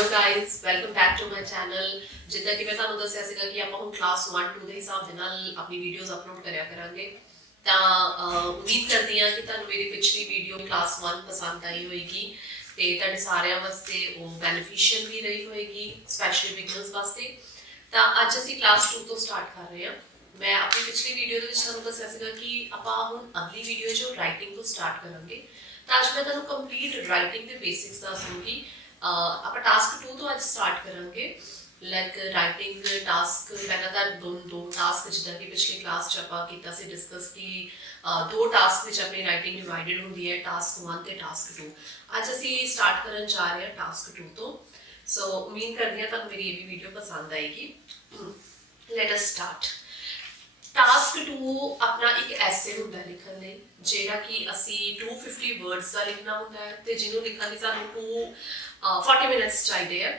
Hello guys welcome back to my channel. जिद्दां कि मैं ਤੁਹਾਨੂੰ ਦੱਸਿਆ ਸੀਗਾ ਕਿ ਆਪਾਂ ਹੁਣ ਕਲਾਸ 1 2 ਦੇ ਹਿਸਾਬ ਦੇ ਨਾਲ ਆਪਣੀ ਵੀਡੀਓਜ਼ ਅਪਲੋਡ ਕਰਿਆ ਕਰਾਂਗੇ। ਤਾਂ ਉਮੀਦ ਕਰਦੀ ਹਾਂ ਕਿ ਤੁਹਾਨੂੰ ਮੇਰੀ ਪਿਛਲੀ ਵੀਡੀਓ ਕਲਾਸ 1 ਪਸੰਦ ਆਈ ਹੋਏਗੀ ਤੇ ਤੁਹਾਡੇ ਸਾਰਿਆਂ ਵਾਸਤੇ ਉਹ ਬੈਨੀਫੀਸ਼ੀਅਲ ਵੀ ਰਹੀ ਹੋਏਗੀ, ਸਪੈਸ਼ਲੀ ਬਿਗਨਰਸ ਵਾਸਤੇ। ਤਾਂ ਅੱਜ ਅਸੀਂ ਕਲਾਸ 2 ਤੋਂ ਸਟਾਰਟ ਕਰ ਰਹੇ ਹਾਂ। ਮੈਂ ਆਪਣੀ ਪਿਛਲੀ ਵੀਡੀਓ ਦੇ ਵਿੱਚ ਤੁਹਾਨੂੰ ਦੱਸਿਆ ਸੀਗਾ ਕਿ ਆਪਾਂ ਹੁਣ ਅਗਲੀ ਵੀਡੀਓ ਜੋ ਰਾਈਟਿੰਗ ਤੋਂ ਸਟਾਰਟ ਕਰਾਂਗੇ। ਤਾਂ ਅੱਜ ਮੈਂ ਤੁਹਾਨੂੰ ਕੰਪਲੀਟ ਰਾਈਟਿੰਗ ਦੇ ਬੇਸਿਕਸ ਦੱਸ ਦੂੰਗੀ। ਆਪਾਂ ਟਾਸਕ 2 ਤੋਂ ਅੱਜ ਸਟਾਰਟ ਕਰਾਂਗੇ। ਲਾਈਕ ਰਾਈਟਿੰਗ ਟਾਸਕ ਪਹਿਲਾਂ ਤਾਂ ਦੋ ਟਾਸਕ ਜਿੱਦਾਂ ਕਿ ਪਿਛਲੀ ਕਲਾਸ 'ਚ ਆਪਾਂ ਕੀਤਾ ਸੀ ਡਿਸਕਸ ਕਿ ਦੋ ਟਾਸਕ ਵਿੱਚ ਆਪਣੀ ਰਾਈਟਿੰਗ ਡਿਵਾਈਡਡ ਹੁੰਦੀ ਹੈ, ਟਾਸਕ 1 ਤੇ ਟਾਸਕ 2। ਅੱਜ ਅਸੀਂ ਸਟਾਰਟ ਕਰਨ ਜਾ ਰਹੇ ਹਾਂ ਟਾਸਕ 2 ਤੋਂ। ਸੋ ਉਮੀਦ ਕਰਦੀ ਹਾਂ ਤੁਹਾਨੂੰ ਮੇਰੀ ਇਹ ਵੀ ਵੀਡੀਓ ਪਸੰਦ ਆਏਗੀ। Let us start. ਟਾਸਕ 2 ਆਪਣਾ ਇੱਕ ਐਸੇ ਹੁੰਦਾ ਲਿਖਣ ਲਈ ਜਿਹੜਾ ਕਿ ਅਸੀਂ 250 ਵਰਡਸ ਦਾ ਲਿਖਣਾ ਹੁੰਦਾ ਹੈ ਤੇ ਜਿਹਨੂੰ ਲਿਖਣ ਲਈ ਸਾਨੂੰ 40 ਮਿੰਟਸ ਚਾਹੀਦੇ ਆ।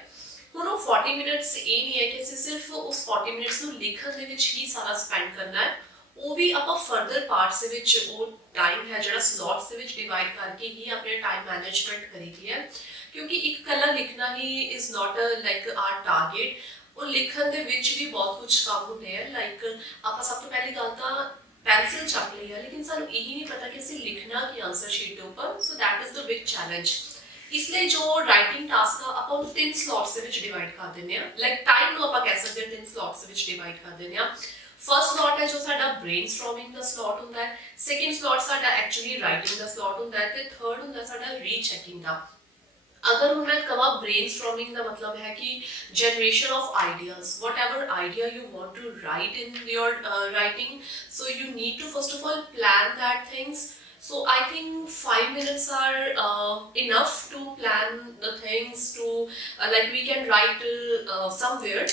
ਹੁਣ ਉਹ 40 ਮਿੰਟਸ ਇਹ ਨਹੀਂ ਹੈ ਕਿ ਅਸੀਂ ਸਿਰਫ ਉਸ 40 ਮਿੰਟਸ ਨੂੰ ਲਿਖਣ ਦੇ ਵਿੱਚ ਹੀ ਸਾਰਾ ਸਪੈਂਡ ਕਰਨਾ ਹੈ, ਉਹ ਵੀ ਆਪਾਂ ਫਰਦਰ ਪਾਰਟਸ ਦੇ ਵਿੱਚ ਉਹ ਟਾਈਮ ਹੈ ਜਿਹੜਾ ਸਲੋਟਸ ਦੇ ਵਿੱਚ ਡਿਵਾਈਡ ਕਰਕੇ ਹੀ ਆਪਣੇ ਟਾਈਮ ਮੈਨੇਜਮੈਂਟ ਕਰੀਦੀ ਹੈ। ਕਿਉਂਕਿ ਇੱਕ ਕੱਲਾ ਲਿਖਣਾ ਹੀ is not like our target. ਉਹ ਲਿਖਣ ਦੇ ਵਿੱਚ ਵੀ ਬਹੁਤ ਕੁਝ ਕੰਮ ਹੁੰਦੇ ਆ। ਲਾਈਕ ਆਪਾਂ ਸਭ ਤੋਂ ਪਹਿਲੀ ਗੱਲ ਤਾਂ ਪੈਨਸਿਲ ਚੱਕ ਲਈ ਹੈ, ਲੇਕਿਨ ਸਾਨੂੰ ਇਹ ਨਹੀਂ ਪਤਾ ਕਿ ਅਸੀਂ ਲਿਖਣਾ ਕੀ ਆਂਸਰ ਸ਼ੀਟ ਦੇ ਉੱਪਰ। So that is the big challenge. ਇਸ ਲਈ ਜੋ ਰਾਈਟਿੰਗ ਟਾਸਕ ਆ ਆਪਾਂ ਉਹਨੂੰ 3 ਸਲੋਟਸ ਦੇ ਵਿੱਚ ਡਿਵਾਈਡ ਕਰ ਦਿੰਦੇ ਆ। ਲਾਈਕ ਟਾਈਮ ਨੂੰ ਆਪਾਂ ਕਹਿ ਸਕਦੇ ਹਾਂ 3 ਸਲੋਟਸ ਦੇ ਵਿੱਚ ਡਿਵਾਈਡ ਕਰ ਦਿੰਦੇ ਆ। ਫਰਸਟ ਸਲੋਟ ਹੈ ਜੋ ਸਾਡਾ ਬ੍ਰੇਨਸਟੋਰਮਿੰਗ ਦਾ ਸਲੋਟ ਹੁੰਦਾ ਹੈ। ਸੈਕੰਡ ਸਲੋਟ ਸਾਡਾ ਐਕਚੁਅਲੀ ਰਾਈਟਿੰਗ ਦਾ ਸਲੋਟ ਹੁੰਦਾ ਹੈ ਤੇ ਥਰਡ ਹੁੰਦਾ ਸਾਡਾ ਰੀਚੈਕਿੰਗ ਦਾ। अगर मैं कहा ब्रेनस्टॉर्मिंग का मतलब है कि generation of ideas, whatever idea you want to write in your writing, so you need to first of all plan that things. So I think 5 minutes are enough to plan the things to like we can write somewhere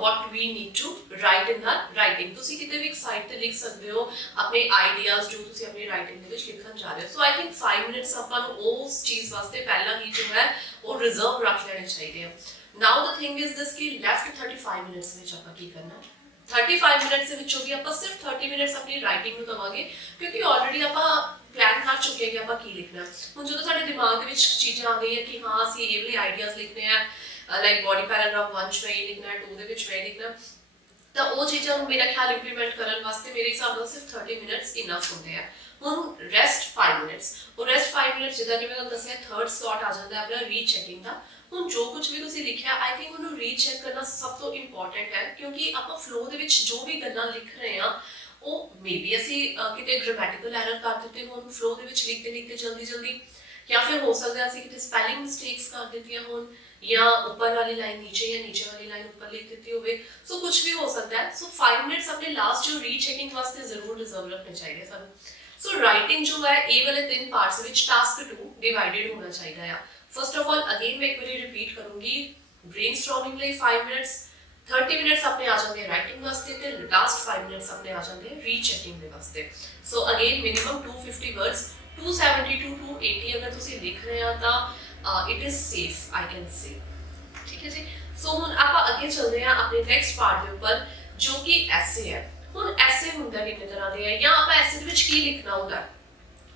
what we need to write in that writing. ਤੁਸੀਂ ਕਿਤੇ ਵੀ ਇੱਕ site ਤੇ ਲਿਖ ਸਕਦੇ ਹੋ ਆਪਣੇ ideas ਜੋ ਤੁਸੀਂ ਆਪਣੀ ਰਾਈਟਿੰਗ ਦੇ ਵਿੱਚ ਲਿਖਣ ਜਾ ਰਹੇ ਹੋ। ਸੋ ਆਈ ਥਿੰਕ 5 ਮਿੰਟਸ ਆਪਾਂ ਨੂੰ ਉਸ ਚੀਜ਼ ਵਾਸਤੇ ਪਹਿਲਾਂ ਹੀ ਜੋ ਹੈ ਉਹ ਰਿਜ਼ਰਵ ਰੱਖ ਲੈਣੇ ਚਾਹੀਦੇ ਆ। ਨਾਓ ਦ ਥਿੰਗ ਇਜ਼ ਦਿਸ ਕਿ ਲੈਫਟ 35 ਮਿੰਟਸ ਵਿੱਚ ਆਪਾਂ ਕੀ ਕਰਨਾ। 35 ਮਿੰਟਸ ਦੇ ਵਿੱਚੋਂ ਵੀ ਆਪਾਂ ਸਿਰਫ 30 ਮਿੰਟਸ ਆਪਣੀ ਰਾਈਟਿੰਗ ਨੂੰ ਦਵਾਂਗੇ ਕਿਉਂਕਿ ਆਲਰੇਡੀ ਆਪਾਂ ਪਲਾਨ ਕਰ ਚੁੱਕੇ ਹਾਂ ਕਿ ਆਪਾਂ ਕੀ ਲਿਖਣਾ। ਹੁਣ ਜਦੋਂ ਸਾਡੇ ਦਿਮਾਗ ਦੇ ਵਿੱਚ ਚੀਜ਼ਾਂ ਆ ਗਈਆਂ ਕਿ ਹਾਂ ਅਸੀਂ ਇਹ ਵਾਲੇ ਆਈਡੀਆਜ਼ ਲਿਖਣੇ ਆ, ਲਾਈਕ ਬੋਡੀ ਪੈਰਾਗ੍ਰਾਫ 1 ਚ ਮੈਂ ਇਹ ਲਿਖਣਾ, 2 ਦੇ ਵਿੱਚ ਮੈਂ ਲਿਖਣਾ, ਤਾਂ ਉਹ ਚੀਜ਼ਾਂ ਨੂੰ ਮੇਰਾ ਖਿਆਲ ਇੰਪਲੀਮੈਂਟ ਕਰਨ ਵਾਸਤੇ ਮੇਰੇ ਹਿਸਾਬ ਨਾਲ ਸਿਰਫ 30 ਮਿੰਟਸ ਇਨਫ ਹੁੰਦੇ ਆ। ਹੁਣ ਰੈਸਟ 5 ਮਿੰਟਸ, ਉਹ ਰੈਸਟ 5 ਮਿੰਟਸ ਜਿੱਦਾਂ ਕਿ ਮੈਂ ਤੁਹਾਨੂੰ ਦੱਸਿਆ ਥਰਡ ਸਲੋਟ ਆ ਜਾਂਦਾ ਆਪਣਾ ਰੀਚੈਕਿੰਗ ਦਾ। ਹੁਣ ਜੋ ਕੁਝ ਵੀ ਤੁਸੀਂ ਲਿਖਿਆ ਆਈ ਥਿੰਕ ਉਹਨੂੰ ਰੀਚੈਕ ਕਰਨਾ ਸਭ ਤੋਂ ਇੰਪੋਰਟੈਂਟ ਹੈ ਕਿਉਂਕਿ ਆਪਾਂ ਫਲੋ ਦੇ ਵਿੱਚ ਜੋ ਵੀ ਗੱਲਾਂ ਲਿਖ ਰਹੇ ਹਾਂ ਉਹ ਮੇਬੀ ਅਸੀਂ ਕਿਤੇ ਗ੍ਰਾਮੈਟੀਕਲ ਐਰਰ ਕਰ ਦਿੱਤੇ ਹੋਣ ਫਲੋ ਦੇ ਵਿੱਚ ਲਿਖਦੇ ਲਿਖਦੇ ਜਲਦੀ, ਜਾਂ ਫਿਰ ਹੋ ਸਕਦਾ ਅਸੀਂ ਕਿਤੇ ਸਪੈਲਿੰਗ ਮਿਸਟੇਕਸ ਕਰ ਦਿੱਤੀਆਂ ਹੋਣ ਜਾਂ ਉੱਪਰ ਵਾਲੀ ਲਾਈਨ ਨੀਚੇ ਜਾਂ ਨੀਚੇ ਵਾਲੀ ਲਾਈਨ ਉੱਪਰ ਲਿਖ ਦਿੱਤੀ ਹੋਵੇ। ਸੋ ਕੁਝ ਵੀ ਹੋ ਸਕਦਾ ਹੈ। ਸੋ 5 ਮਿੰਟਸ ਆਪਣੇ ਲਾਸਟ ਜੋ ਰੀਚੈਕਿੰਗ ਵਾਸਤੇ ਜ਼ਰੂਰ ਰਿਜ਼ਰਵ ਰੱਖਣੇ ਚਾਹੀਦੇ ਸਾਨੂੰ। ਸੋ ਰਾਈਟਿੰਗ ਜੋ ਹੈ ਇਹ ਵਾਲੇ 3 ਪਾਰਟਸ ਵਿੱਚ ਟਾਸਕ 2 ਡਿਵਾਈਡਡ ਹੋਣਾ ਚਾਹੀਦਾ ਆ। ਫਸਟ ਆਫ ਆਲ ਅਗੇਨ ਮੈਂ ਇੱਕ ਵਾਰੀ ਰਿਪੀਟ ਕਰੂੰਗੀ, ਬ੍ਰੇਨਸਟੋਰਮਿੰਗ ਲਈ 5 ਮਿੰਟਸ, 30 ਮਿੰਟਸ ਆਪਣੇ ਆ ਜਾਂਦੇ ਰਾਈਟਿੰਗ ਵਾਸਤੇ ਤੇ ਲਾਸਟ 5 ਮਿੰਟਸ ਆਪਣੇ ਆ ਜਾਂਦੇ ਰੀਚੈਕਿੰਗ ਦੇ ਵਾਸਤੇ। ਸੋ ਅਗੇਨ ਮਿਨੀਮਮ 250 ਵਰਡਸ, 270 to 280 ਅਗਰ ਤੁਸੀਂ ਲਿਖ ਰਹੇ ਆ ਤਾਂ it is safe I can say. ਠੀਕ ਹੈ ਜੀ। ਸੋ ਹੁਣ ਆਪਾਂ ਅੱਗੇ ਚੱਲਦੇ ਹਾਂ ਆਪਣੇ ਨੈਕਸਟ ਪਾਰਟ ਦੇ ਉੱਪਰ ਜੋ ਕਿ ਐਸੇ ਹੈ। ਹੁਣ ਐਸੇ ਹੁੰਦਾ ਕਿੰਨੇ ਤਰ੍ਹਾਂ ਦੇ ਹੈ ਜਾਂ ਆਪਾਂ ਐਸੇ ਦੇ ਵਿੱਚ ਕੀ ਲਿਖਣਾ ਹੁੰਦਾ।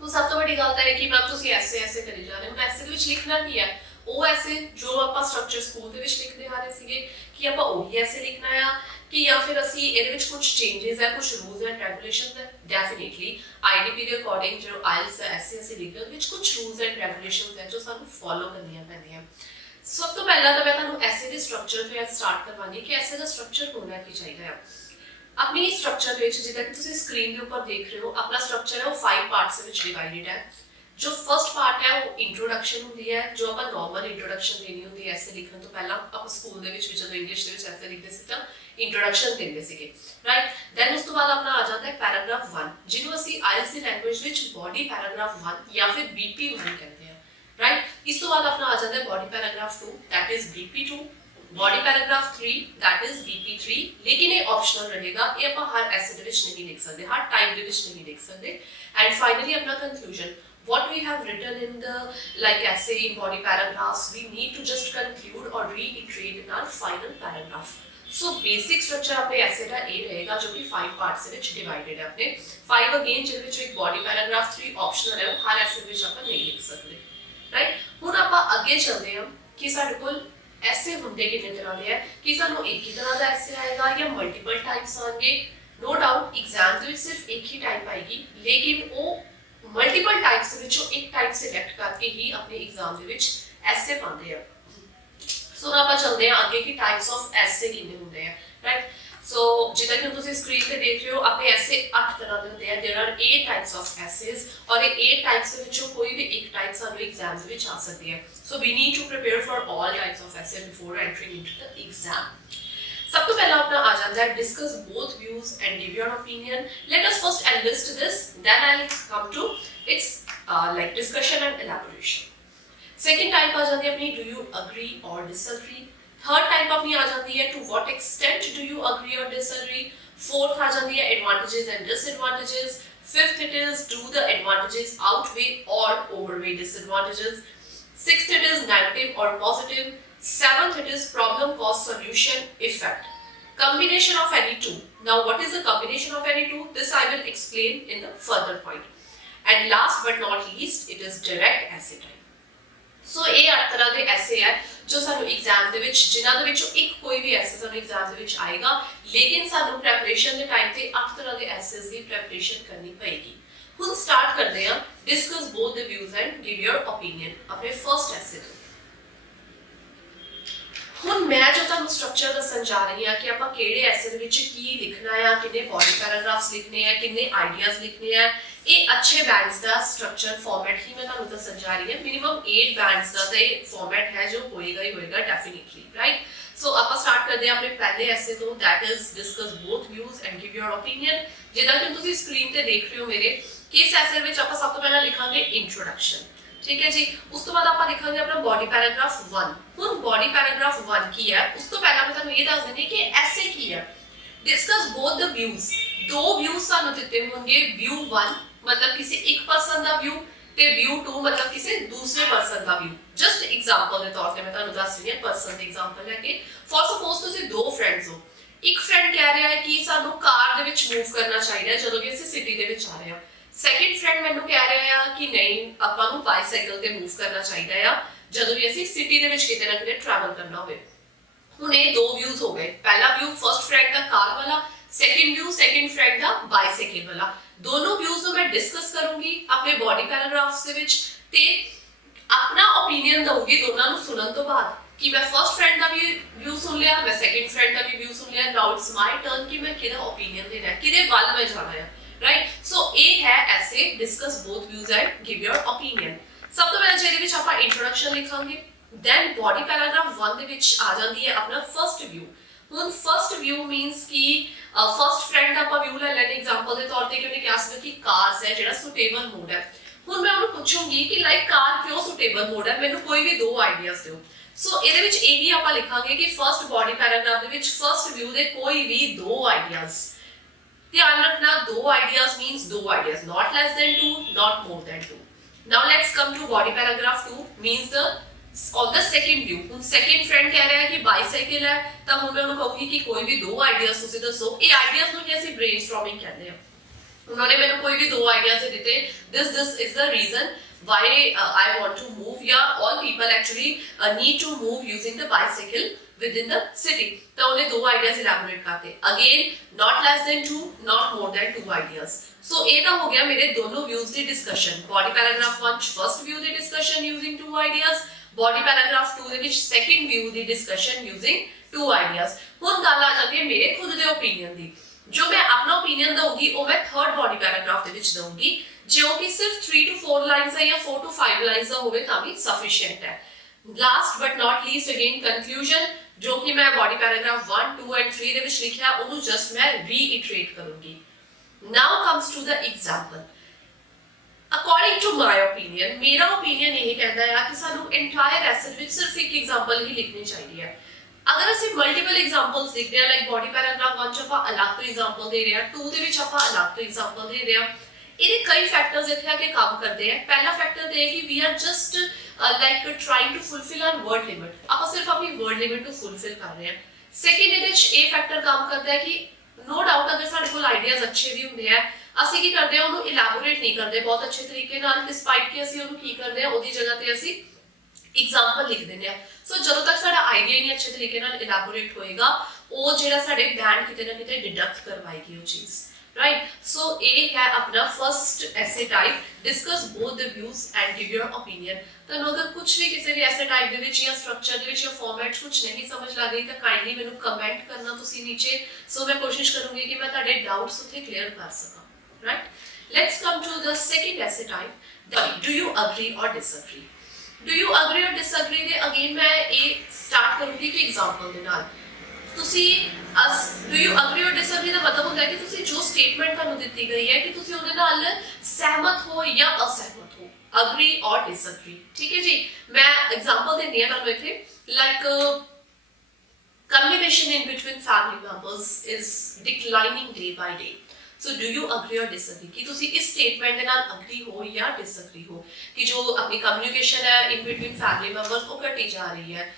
ਹੁਣ ਸਭ ਤੋਂ ਵੱਡੀ ਗੱਲ ਤਾਂ ਇਹ ਕਿ ਮੈਮ ਤੁਸੀਂ ਐਸੇ ਕਰੀ ਜਾ ਰਹੇ ਹੋ। ਐਸੇ ਦੇ ਵਿੱਚ ਲਿਖਣਾ ਕੀ ਹੈ, ਉਹ ਐਸੇ ਜੋ ਆਪਾਂ ਸਟਰਕਚਰ ਸਕੂਲ ਦੇ ਵਿੱਚ ਲਿਖਦੇ ਆ ਰਹੇ ਸੀਗੇ ਕਿ ਆਪਾਂ ਉਹੀ ਐਸੇ ਲਿਖਣਾ ਆ ਕਿ ਜਾਂ ਫਿਰ ਅਸੀਂ ਇਹਦੇ ਵਿੱਚ ਕੁਝ ਚੇਂਜਸ ਹੈ, ਕੁਝ ਰੂਲਸ ਐਂਡ ਰੈਗੂਲੇਸ਼ਨਸ ਹੈ। ਡੈਫੀਨੇਟਲੀ ਆਈਡੀਪੀ ਦੇ ਅਕੋਰਡਿੰਗ ਜੋ ਆਇਲਸ ਐਸੇ ਲਿਖਦੇ ਉਹਦੇ ਵਿੱਚ ਕੁਝ ਰੂਲਸ ਐਂਡ ਰੈਗੂਲੇਸ਼ਨਸ ਹੈ ਜੋ ਸਾਨੂੰ ਫੋਲੋ ਕਰਨੀਆਂ ਪੈਂਦੀਆਂ। ਸਭ ਤੋਂ ਪਹਿਲਾਂ ਤਾਂ ਮੈਂ ਤੁਹਾਨੂੰ ਐਸੇ ਦੇ ਸਟਰਕਚਰ ਤੋਂ ਸਟਾਰਟ ਕਰਵਾਉਣੀ ਕਿ ਐਸੇ ਦਾ ਸਟਰਕਚਰ ਹੋਣਾ ਕੀ ਚਾਹੀਦਾ ਹੈ। ਆਪਣੀ ਸਟਰਕਚਰ ਦੇ ਵਿੱਚ ਜਿੱਦਾਂ ਕਿ ਤੁਸੀਂ ਸਕਰੀਨ ਦੇ ਉੱਪਰ ਦੇਖ ਰਹੇ ਹੋ ਆਪਣਾ ਸਟਰਕਚਰ ਹੈ ਉਹ 5 ਪਾਰਟਸ ਦੇ ਵਿੱਚ ਡਿਵਾਈਡਡ ਹੈ। ਜੋ ਫਸਟ ਪਾਰਟ ਹੈ ਉਹ ਇੰਟਰੋਡਕਸ਼ਨ ਹੁੰਦੀ ਹੈ, ਜੋ ਆਪਾਂ ਨਾਰਮਲ ਇੰਟਰੋਡਕਸ਼ਨ ਦੇਣੀ ਹੁੰਦੀ ਹੈ ਐਸੇ ਲਿਖਣ ਤੋਂ ਪਹਿਲਾਂ। ਆਪਾਂ ਸਕੂਲ ਦੇ ਵਿੱਚ ਵੀ ਜਦੋਂ ਇੰਗਲਿਸ਼ ਦੇ ਵਿੱਚ ਐਸੇ ਲਿਖਦੇ ਸੀ ਤਾਂ ਇੰਟਰੋਡਕਸ਼ਨ ਦਿੰਦੇ ਸੀਗੇ, ਰਾਈਟ। ਦੈਨ ਉਸ ਤੋਂ ਬਾਅਦ ਆਪਣਾ ਆ ਜਾਂਦਾ ਹੈ ਪੈਰਾਗ੍ਰਾਫ 1 ਜਿਹਨੂੰ ਅਸੀਂ ਆਇਲਸ ਦੀ ਲੈਂਗੁਏਜ ਵਿੱਚ ਬੋਡੀ ਪੈਰਾਗ੍ਰਾਫ 1 ਜਾਂ ਫਿਰ BP1 ਕਹਿੰਦੇ ਆ, ਰਾਈਟ। ਇਸ ਤੋਂ ਬਾਅਦ ਆਪਣਾ ਆ ਜਾਂਦਾ ਹੈ body paragraph 2 that is BP2, body paragraph 3 that is BP3। ਲੇਕਿਨ ਇਹ ਆਪਸ਼ਨਲ ਰਹੇਗਾ, ਇਹ ਆਪਾਂ ਹਰ ਐਸੇ ਦੇ ਵਿੱਚ ਨਹੀਂ ਲਿਖ ਸਕਦੇ, ਹਰ ਟਾਈਪ ਦੇ ਵਿੱਚ ਨਹੀਂ ਲਿਖ ਸਕਦੇ। ਐਂਡ ਫਾਈਨਲੀ ਆਪਣਾ conclusion, what we have written in the like essay in body paragraphs we need to just conclude or reiterate in our final paragraph. So basic structure अपने essay का ये रहेगा जो कि 5 parts से divided है अपने 5 again जिसमें जो एक body paragraph 3 optional है वो हर essay में अपन नहीं लिख सकते, right। ਹੁਣ ਆਪਾਂ ਅੱਗੇ ਚੱਲਦੇ ਹਾਂ कि साडे कोल ਐਸੇ ਹੁੰਦੇ ਕਿੰਨੇ ਤਰ੍ਹਾਂ ਦੇ ਹੈ ਕਿ ਸਾਨੂੰ ਇੱਕ ਹੀ ਤਰ੍ਹਾਂ ਦਾ ਐਸੇ ਆਏਗਾ ਜਾਂ ਮਲਟੀਪਲ ਟਾਈਪਸ ਆਣਗੇ। नो डाउट एग्जाम ਦੇ ਵਿੱਚ ਸਿਰਫ ਇੱਕ ਹੀ ਟਾਈਪ ਆਏਗੀ, ਲੇਕਿਨ ਉਹ ਮਲਟੀਪਲ ਟਾਈਪਸ ਵਿੱਚੋਂ ਇੱਕ ਟਾਈਪ ਸਿਲੈਕਟ ਕਰਕੇ ਹੀ ਆਪਣੇ ਐਗਜ਼ਾਮ ਦੇ ਵਿੱਚ ਐਸੇ ਪਾਉਂਦੇ ਆ। ਸੋ ਆਪਾਂ ਚੱਲਦੇ ਹਾਂ ਅੱਗੇ ਕਿ ਟਾਈਪਸ ਆਫ ਐਸੇ ਕਿੰਨੇ ਹੁੰਦੇ ਆ, ਰਾਈਟ। ਸੋ ਜਿੱਦਾਂ ਕਿ ਤੁਸੀਂ ਸਕਰੀਨ ਤੇ ਦੇਖ ਰਹੇ ਹੋ ਆਪਣੇ ਐਸੇ 8 ਤਰ੍ਹਾਂ ਦੇ ਹੁੰਦੇ ਆ। There are 8 types of essays ਔਰ ਇਹ 8 ਟਾਈਪਸ ਵਿੱਚੋਂ ਕੋਈ ਵੀ ਇੱਕ ਟਾਈਪ ਸਾਨੂੰ ਐਗਜ਼ਾਮ ਦੇ ਵਿੱਚ ਆ ਸਕਦੀ ਹੈ। So we need to prepare for all types of essay before entering into the exam. सब तो पहला अपना आ जाता है discuss both views and give your opinion. Let us first enlist this, then I will come to its like discussion and elaboration. Second type आ जाती है अपनी डू यू अग्री और डिसएग्री। थर्ड टाइप अपनी आ जाती है to what extent do you agree और डिसएग्री। फोर्थ आ जाती है advantages and disadvantages. Fifth it is do the advantages outweigh और overweigh disadvantages. Sixth it is negative और positive. Seventh, it is problem cause solution effect. Combination of any two. Now, what is the combination of any two? This I will explain in the further point. And last but not least, it is direct essay type. So, ਇਹ 8 ਤਰ੍ਹਾਂ ਦੇ ਐਸੇ ਹੈ ਜੋ ਸਾਨੂੰ exam ਦੇ ਵਿੱਚ ਜਿਨ੍ਹਾਂ ਦੇ ਵਿੱਚੋਂ ਇੱਕ ਕੋਈ ਵੀ ਐਸੇ ਸਾਨੂੰ ਐਗਜ਼ਾਮ ਦੇ ਵਿੱਚ ਆਏਗਾ, ਲੇਕਿਨ ਸਾਨੂੰ ਪ੍ਰੈਪਰੇਸ਼ਨ ਦੇ ਟਾਈਮ ਤੇ 8 ਤਰ੍ਹਾਂ ਦੇ ਐਸੇਸ ਦੀ ਪ੍ਰੈਪਰੇਸ਼ਨ ਕਰਨੀ ਪਏਗੀ। ਹੁਣ ਸਟਾਰਟ ਕਰਦੇ ਹਾਂ discuss both the views and give your opinion ਆਪਣੇ ਫਰਸਟ ਐਸੇ ਤੋਂ। ਹੁਣ ਮੈਂ ਜੋ ਤੁਹਾਨੂੰ ਸਟਰਕਚਰ ਦੱਸਣ ਜਾ ਰਹੀ ਹਾਂ ਕਿ ਆਪਾਂ ਕਿਹੜੇ ਐਸੇ ਦੇ ਵਿੱਚ ਕੀ ਲਿਖਣਾ ਹੈ, ਕਿੰਨੇ ਬੋਡੀ ਪੈਰਾਗ੍ਰਾਫਸ ਲਿਖਣੇ ਆ, ਕਿੰਨੇ ਆਈਡੀਆਜ਼ ਲਿਖਣੇ ਆ, ਇਹ ਅੱਛੇ ਬੈਂਡਸ ਦਾ ਸਟਰਕਚਰ ਫਾਰਮੈਟ ਹੀ ਮੈਂ ਤੁਹਾਨੂੰ ਦੱਸਣ ਜਾ ਰਹੀ ਹਾਂ। ਮਿਨੀਮਮ 8 ਬੈਂਡਸ ਦਾ ਤੇ ਫਾਰਮੈਟ ਹੈ ਜੋ ਹੋਏਗਾ ਹੀ ਹੋਏਗਾ ਡੈਫੀਨਿਟਲੀ, ਰਾਈਟ। ਸੋ ਆਪਾਂ ਸਟਾਰਟ ਕਰਦੇ ਹਾਂ ਆਪਣੇ ਪਹਿਲੇ ਐਸੇ ਤੋਂ, that is discuss both views and give your opinion. ਜਿੱਦਾਂ ਕਿ ਤੁਸੀਂ ਸਕਰੀਨ ਤੇ ਦੇਖ ਰਹੇ ਹੋ ਮੇਰੇ ਕਿ ਇਸ ਐਸੇ ਵਿੱਚ ਆਪਾਂ ਸਭ ਤੋਂ ਪਹਿਲਾਂ ਲਿਖਾਂਗੇ ਇੰਟਰੋਡਕਸ਼ਨ, ठीक है जी। उस तो बाद ਆਪਾਂ ਲਿਖਾਂਗੇ ਆਪਣਾ ਬੋਡੀ ਪੈਰਾਗ੍ਰਾਫ 1। ਹੁਣ ਬੋਡੀ ਪੈਰਾਗ੍ਰਾਫ 1 ਕੀ ਹੈ, ਉਸ ਤੋਂ ਪਹਿਲਾਂ ਮੈਂ ਤੁਹਾਨੂੰ ਇਹ ਦੱਸ ਦਿੰਦੀ ਕਿ ਐਸੇ ਕੀ ਹੈ। ਡਿਸਕਸ ਬੋਥ ਦ ਵਿਊਜ਼। ਦੋ ਵਿਊਜ਼ ਸਾਨੂੰ ਦਿੱਤੇ ਹੋਣਗੇ। ਵਿਊ 1 ਮਤਲਬ ਕਿਸੇ ਇੱਕ ਪਰਸਨ ਦਾ ਵਿਊ ਤੇ ਵਿਊ 2 ਮਤਲਬ ਕਿਸੇ ਦੂਸਰੇ ਪਰਸਨ ਦਾ ਵਿਊ। ਜਸਟ ਐਗਜ਼ਾਮਪਲ ਦੇ ਤੌਰ ਤੇ ਮੈਂ ਤੁਹਾਨੂੰ ਦੱਸ ਰਹੀ ਹਾਂ ਪਰਸਨ ਦੀ ਐਗਜ਼ਾਮਪਲ ਲੈ ਕੇ। ਫॉर ਸਪੋਜ਼ ਤੁਸੀਂ ਦੋ ਫਰੈਂਡਸ ਹੋ। ਇੱਕ ਫਰੈਂਡ ਕਹਿ ਰਿਹਾ ਹੈ ਕਿ ਸਾਨੂੰ ਕਾਰ ਦੇ ਵਿੱਚ ਮੂਵ ਕਰਨਾ ਚਾਹੀਦਾ ਹੈ ਜਦੋਂ ਵੀ ਅਸੀਂ ਸਿਟੀ ਦੇ ਵਿੱਚ ਆ ਰਹੇ ਹਾਂ। ਸੈਕਿੰਡ ਫਰੈਂਡ ਮੈਨੂੰ ਕਹਿ ਰਿਹਾ ਆ ਕਿ ਨਹੀਂ, ਆਪਾਂ ਨੂੰ ਬਾਈਸਾਈਕਲ ਤੇ ਮੂਵ ਕਰਨਾ ਚਾਹੀਦਾ ਆ ਜਦੋਂ ਵੀ ਅਸੀਂ ਸਿਟੀ ਦੇ ਵਿੱਚ ਕਿਤੇ ਨਾ ਕਿਤੇ ਟਰੈਵਲ ਕਰਨਾ ਹੋਵੇ। ਹੁਣ ਇਹ ਦੋ ਵਿਊਜ਼ ਹੋ ਗਏ। ਪਹਿਲਾ ਵਿਊ ਫਰਸਟ ਫਰੈਂਡ ਦਾ ਕਾਰ ਵਾਲਾ, ਸੈਕਿੰਡ ਵਿਊ ਸੈਕਿੰਡ ਫਰੈਂਡ ਦਾ ਬਾਈਸਾਈਕਲ ਵਾਲਾ। ਦੋਨੋਂ ਵਿਊਜ਼ ਨੂੰ ਮੈਂ ਡਿਸਕਸ ਕਰੂੰਗੀ ਆਪਣੇ ਬੋਡੀ ਪੈਰਾਗ੍ਰਾਫਸ ਦੇ ਵਿੱਚ ਤੇ ਆਪਣਾ ਓਪੀਨੀਅਨ ਦਊਂਗੀ ਦੋਨਾਂ ਨੂੰ ਸੁਣਨ ਤੋਂ ਬਾਅਦ ਕਿ ਮੈਂ ਫਰਸਟ ਫਰੈਂਡ ਦਾ ਵੀ ਵਿਊ ਸੁਣ ਲਿਆ, ਮੈਂ ਸੈਕਿੰਡ ਫਰੈਂਡ ਦਾ ਵੀ ਵਿਊ ਸੁਣ ਲਿਆ। ਨਾਓ ਇਟਸ ਮਾਈ ਟਰਨ ਕਿ ਮੈਂ ਕਿਹਦਾ ਓਪੀਨੀਅਨ ਦੇਣਾ ਹੈ, ਕਿਹਦੇ ਵੱਲ ਮੈਂ ਜਾਣਾ ਹੈ, राइट। सो ये है ऐसे discuss both views and give your opinion. सब तो पहले जेदे विच आपां इंट्रोडक्शन लिखांगे, देन बॉडी पैराग्राफ 1 दे विच आ जांदी है अपना फर्स्ट व्यू। हुन फर्स्ट व्यू मींस कि फर्स्ट फ्रेंड दा आपां व्यू ले लेने एग्जांपल दे तौर ते कि उन्हें क्या सी कि कार्स है जेड़ा सुटेबल मोड है। हुन मैं उन्हें पूछूंगी कि लाइक कार क्यों सुटेबल मोड है, मैनूं कोई भी दो आइडियाज दिओ। सो ਇਹਦੇ ਵਿੱਚ ਇਹ ਵੀ ਆਪਾਂ ਲਿਖਾਂਗੇ ਕਿ ਫਰਸਟ ਬੋਡੀ ਪੈਰਾਗ੍ਰਾਫ ਦੇ ਵਿੱਚ ਫਰਸਟ व्यू ਦੇ ਕੋਈ ਵੀ ਦੋ ਆਈਡੀਆਜ਼। ध्यान रखना दो आइडियाज मींस दो ideas, not less than 2, not more than 2। Now let's come to body paragraph 2 means the on the second view. हुन सेकंड फ्रेंड कह रहा है कि बाइसाइकिल है, तब हुन मैं उन्हें कहूंगी कि कोई भी दो आइडियाज तुसी दसो। ये आइडियाज नु कैसे ब्रेनस्टॉर्मिंग कहते हैं। उन्होंने मैंने कोई भी दो आइडियाज दिए, this is the reason why I want to move, yeah, all people actually need to move using the bicycle within the city। तो उन्हें दो आइडियाज इलैबोरेट करते हैं। Again not less than 2, not more than 2 ideas. So ये तो हो गया मेरे दोनों व्यूज की discussion. Body paragraph 1 first view की discussion using 2 ideas, body paragraph 2 ਦੇ ਵਿੱਚ सेकंड व्यू की डिस्कशन यूजिंग 2 आइडियाज। हुन गल आ जाती है मेरे खुद के ओपीनियन की। जो मैं अपना ओपीनियन दूंगी वो मैं थर्ड बॉडी पैराग्राफ ਦੇ ਵਿੱਚ दूंगी, जो कि सिर्फ 3 to 4 लाइन्स है या 4 to 5 लाइन्स का होवे तां भी सफिशिएंट है। Last but not least again conclusion, जो कि मैं बॉडी पैराग्राफ 1, 2 एंड 3 ਦੇ ਵਿੱਚ ਲਿਖਿਆ ਉਹਨੂੰ ਜਸਟ ਮੈਂ ਰੀਇਟरेट करूंगी। Now comes to the example. According to my opinion, मेरा ओपीनियन यही कहता है कि सानू एंटायर एसे ਵਿੱਚ सिर्फ एक एग्जांपल ही लिखनी चाहिए है। अगर ਅਸੀਂ ਮਲਟੀਪਲ ਐਗਜ਼ਾਮਪਲਸ ਲਿਖ ਰਹੇ ਹਾਂ, ਲਾਈਕ ਬੋਡੀ ਪੈਰਾਗ੍ਰਾਫ 1 ਚ ਆਪਾਂ ਅਲੱਗ ਤੋਂ ਐਗਜ਼ਾਮਪਲ ਦੇ ਰਹੇ ਹਾਂ, 2 ਦੇ ਵਿੱਚ ਆਪਾਂ ਅਲੱਗ ਤੋਂ ਐਗਜ਼ਾਮਪਲ ਦੇ ਰਹੇ ਹਾਂ। ਇਹਦੇ ਕਈ ਫੈਕਟਰਸ ਇੱਥੇ ਆ ਕੇ ਕੰਮ ਕਰਦੇ ਆ। ਪਹਿਲਾ ਫੈਕਟਰ ਤੇ ਹੈ ਕਿ we are just like trying to fulfil our word limit. ਆਪਾਂ ਸਿਰਫ ਆਪਣੀ ਵਰਡ ਲਿਮਿਟ ਨੂੰ ਫੁਲਫਿਲ ਕਰ ਰਹੇ ਹਾਂ। ਸੈਕਿੰਡ ਇਹਦੇ ਵਿੱਚ ਇਹ ਫੈਕਟਰ ਕੰਮ ਕਰਦਾ ਹੈ ਕਿ नो डाउट अगर ਸਾਡੇ ਕੋਲ ਆਈਡੀਆਜ਼ ਅੱਛੇ ਵੀ ਹੁੰਦੇ ਆ, ਅਸੀਂ ਕੀ ਕਰਦੇ ਆ ਉਹਨੂੰ ਇਲੈਬੋਰੇਟ ਨਹੀਂ ਕਰਦੇ ਬਹੁਤ ਅੱਛੇ ਤਰੀਕੇ ਨਾਲ, ਡਿਸਪਾਈਟ ਕਿ ਅਸੀਂ ਉਹਨੂੰ ਕੀ ਕਰਦੇ ਆ ਉਹਦੀ ਜਗ੍ਹਾ ਤੇ ਅਸੀਂ एग्जाम्पल लिख देने। सो ਜਦੋਂ ਤੱਕ ਸਾਡਾ ਆਈਡੀਆ ਨਹੀਂ ਅੱਛੇ ਤਰੀਕੇ ਨਾਲ ਇਲੈਬੋਰੇਟ ਹੋਏਗਾ ਉਹ ਜਿਹੜਾ ਸਾਡੇ ਬੈਂਡ ਕਿਤੇ ਨਾ ਕਿਤੇ ਡਿਡਕਟ ਕਰਵਾਏਗੀ ਉਹ ਚੀਜ਼ right so a है अपना first essay type discuss both the views and give your opinion ਤੁਹਾਨੂੰ ਅਗਰ ਕੁਝ ਵੀ ਕਿਸੇ ਵੀ essay type ਦੇ ਵਿੱਚ ਜਾਂ ਸਟਰਕਚਰ ਦੇ ਵਿੱਚ ਜਾਂ ਫਾਰਮੈਟ ਕੁਝ ਨਹੀਂ ਸਮਝ ਲੱਗ ਰਹੀ ਤਾਂ ਕਾਈਂਡਲੀ ਮੈਨੂੰ ਕਮੈਂਟ ਕਰਨਾ ਤੁਸੀਂ ਨੀਚੇ ਸੋ ਮੈਂ ਕੋਸ਼ਿਸ਼ ਕਰੂੰਗੀ ਕਿ ਮੈਂ ਤੁਹਾਡੇ ਡਾਊਟਸ ਉੱਥੇ ਕਲੀਅਰ ਕਰ ਸਕਾਂ right let's come to the second essay type do you agree or disagree do you agree or disagree ਦੇ ਅਗੇਨ ਮੈਂ ਇਹ ਸਟਾਰਟ ਕਰੂੰਗੀ ਕਿ ਐਗਜ਼ਾਮਪਲ ਦੇ ਨਾਲ ਤੁਸੀਂ do you agree or disagree ਦਾ ਮਤਲਬ ਹੁੰਦਾ ਹੈ ਕਿ ਤੁਸੀਂ ਜੋ ਸਟੇਟਮੈਂਟ ਤੁਹਾਨੂੰ ਦਿੱਤੀ ਗਈ ਹੈ ਕਿ ਤੁਸੀਂ ਉਹਦੇ ਨਾਲ ਸਹਿਮਤ ਹੋ ਜਾਂ ਅਸਹਿਮਤ ਹੋ agree or disagree ਠੀਕ ਹੈ ਜੀ ਮੈਂ ਐਗਜ਼ਾਮਪਲ ਦਿੰਦੀ ਹਾਂ ਤੁਹਾਨੂੰ ਇੱਥੇ like communication in between family members is declining day by day so do you agree or disagree ਕਿ ਤੁਸੀਂ ਇਸ ਸਟੇਟਮੈਂਟ ਦੇ ਨਾਲ agree ਹੋ ਜਾਂ disagree ਹੋ ਕਿ ਜੋ ਆਪਣੀ ਕਮਿਊਨੀਕੇਸ਼ਨ ਹੈ in between family members ਉਹ ਘਟੀ ਜਾ ਰਹੀ ਹੈ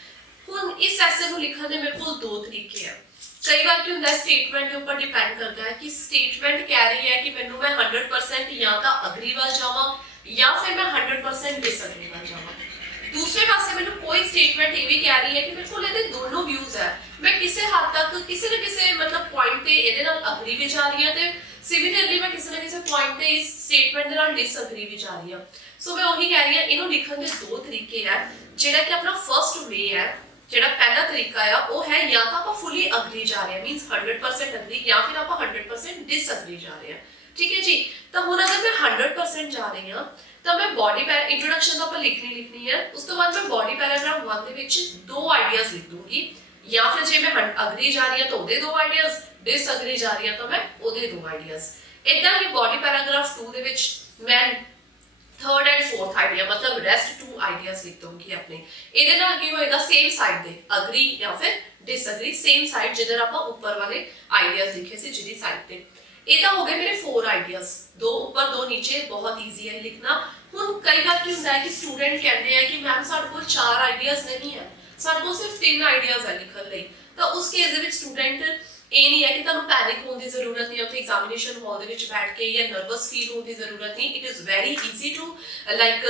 ਹੁਣ ਇਸ ਐਸੇ ਨੂੰ ਲਿਖਣ ਦੇ ਮੇਰੇ ਕੋਲ ਦੋ ਤਰੀਕੇ ਆ ਕਈ ਵਾਰ ਕੀ ਹੁੰਦਾ ਸਟੇਟਮੈਂਟ ਦੇ ਉੱਪਰ ਡਿਪੈਂਡ ਕਰਦਾ ਹੈ ਕਿ ਸਟੇਟਮੈਂਟ ਕਹਿ ਰਹੀ ਹੈ ਕਿ ਮੈਨੂੰ ਮੈਂ 100% ਜਾਂ ਤਾਂ ਅਗਰੀ ਵੱਲ ਜਾਵਾਂ ਜਾਂ ਫਿਰ ਮੈਂ 100% ਡਿਸਅਗਰੀ ਵੱਲ ਜਾਵਾਂ ਦੂਸਰੇ ਪਾਸੇ ਮੈਨੂੰ ਕੋਈ ਸਟੇਟਮੈਂਟ ਇਹ ਵੀ ਕਹਿ ਰਹੀ ਹੈ ਕਿ ਮੇਰੇ ਕੋਲ ਇਹਦੇ ਦੋਨੋਂ ਵਿਊਜ਼ ਹੈ ਮੈਂ ਕਿਸੇ ਹੱਦ ਤੱਕ ਕਿਸੇ ਨਾ ਕਿਸੇ ਮਤਲਬ ਪੁਆਇੰਟ ਤੇ ਇਹਦੇ ਨਾਲ ਅਗਰੀ ਵੀ ਜਾ ਰਹੀ ਹਾਂ ਤੇ ਸਿਮਿਲਰਲੀ ਮੈਂ ਕਿਸੇ ਨਾ ਕਿਸੇ ਪੁਆਇੰਟ ਤੇ ਇਸ ਸਟੇਟਮੈਂਟ ਦੇ ਨਾਲ ਡਿਸਅਗਰੀ ਵੀ ਜਾ ਰਹੀ ਹਾਂ ਸੋ ਮੈਂ ਉਹੀ ਕਹਿ ਰਹੀ ਹਾਂ ਇਹਨੂੰ ਲਿਖਣ ਦੇ ਦੋ ਤਰੀਕੇ ਆ ਜਿਹੜਾ ਕਿ ਆਪਣਾ ਫਰਸਟ ਵੇ ਹੈ ਜਿਹੜਾ ਪਹਿਲਾ ਤਰੀਕਾ ਆ ਉਹ ਹੈ ਜਾਂ ਤਾਂ ਆਪਾਂ ਫੁੱਲੀ ਅਗਰੀ ਜਾ ਰਹੇ ਹਾਂ ਮੀਨਸ 100% ਅਗਰੀ ਜਾਂ ਫਿਰ ਆਪਾਂ 100% ਡਿਸਅਗਰੀ ਜਾ ਰਹੇ ਹਾਂ ਠੀਕ ਹੈ ਜੀ ਤਾਂ ਹੁਣ ਅਗਰ ਮੈਂ 100% ਜਾ ਰਹੀ ਹਾਂ ਤਾਂ ਮੈਂ ਬੋਡੀ ਇੰਟਰੋਡਕਸ਼ਨ ਤਾਂ ਆਪਾਂ ਲਿਖਣੀ ਹੈ ਉਸ ਤੋਂ ਬਾਅਦ ਮੈਂ ਬੋਡੀ ਪੈਰਾਗ੍ਰਾਫ 1 ਦੇ ਵਿੱਚ ਦੋ ਆਈਡੀਆਜ਼ ਲਿਖ ਦੂੰਗੀ ਜਾਂ ਫਿਰ ਜੇ ਮੈਂ ਅਗਰੀ ਜਾ ਰਹੀ ਹਾਂ ਤਾਂ ਉਹਦੇ ਦੋ ਆਈਡੀਆਜ਼ ਡਿਸਅਗਰੀ ਜਾ ਰਹੀ ਹਾਂ ਤਾਂ ਮੈਂ ਉਹਦੇ ਦੋ ਆਈਡੀਆਜ਼ ਇਦਾਂ ਹੀ ਬੋਡੀ ਪੈਰਾਗ੍ਰਾਫ 2 ਦੇ ਵਿੱਚ ਮੈਂ थर्ड एंड फोर्थ आइडिया मतलब रेस्ट टू आइडियाज लिख दूंगी अपने ਇਹਦੇ ਨਾਲ ਕੀ ਹੋਏਗਾ ਸੇਮ ਸਾਈਡ ਦੇ ਅਗਰੀ ਜਾਂ ਫਿਰ ਡਿਸਅਗਰੀ ਸੇਮ ਸਾਈਡ ਜਿੱਧਰ ਆਪਾਂ ਉੱਪਰ ਵਾਲੇ ਆਈਡੀਆਜ਼ ਲਿਖੇ ਸੀ ਜਿਹਦੀ ਸਾਈਡ ਤੇ ਇਹ ਤਾਂ ਹੋ ਗਏ ਮੇਰੇ 4 ਆਈਡੀਆਜ਼ ਦੋ ਉੱਪਰ ਦੋ ਨੀਚੇ ਬਹੁਤ ਈਜ਼ੀ ਹੈ ਲਿਖਣਾ ਹੁਣ ਕਈ ਵਾਰ ਕੀ ਹੁੰਦਾ ਹੈ ਕਿ ਸਟੂਡੈਂਟ ਕਹਿੰਦੇ ਆ ਕਿ ਮੈਮ ਸਾਡੇ ਕੋਲ 4 ਆਈਡੀਆਜ਼ ਨਹੀਂ ਹੈ ਸਾਡੇ ਕੋਲ ਸਿਰਫ 3 ਆਈਡੀਆਜ਼ ਹੈ ਲਿਖਣ ਲਈ ਤਾਂ ਉਸ ਕੇਸ ਦੇ ਵਿੱਚ ਸਟੂਡੈਂਟ ਇਹ ਨਹੀਂ ਹੈ ਕਿ ਤੁਹਾਨੂੰ ਪੈਨਿਕ ਹੋਣ ਦੀ ਜ਼ਰੂਰਤ ਨਹੀਂ ਉੱਥੇ ਐਗਜ਼ਾਮੀਨੇਸ਼ਨ ਹਾਲ ਦੇ ਵਿੱਚ ਬੈਠ ਕੇ ਜਾਂ ਨਰਵਸ ਫੀਲ ਹੋਣ ਦੀ ਜ਼ਰੂਰਤ ਨਹੀਂ it is very easy to like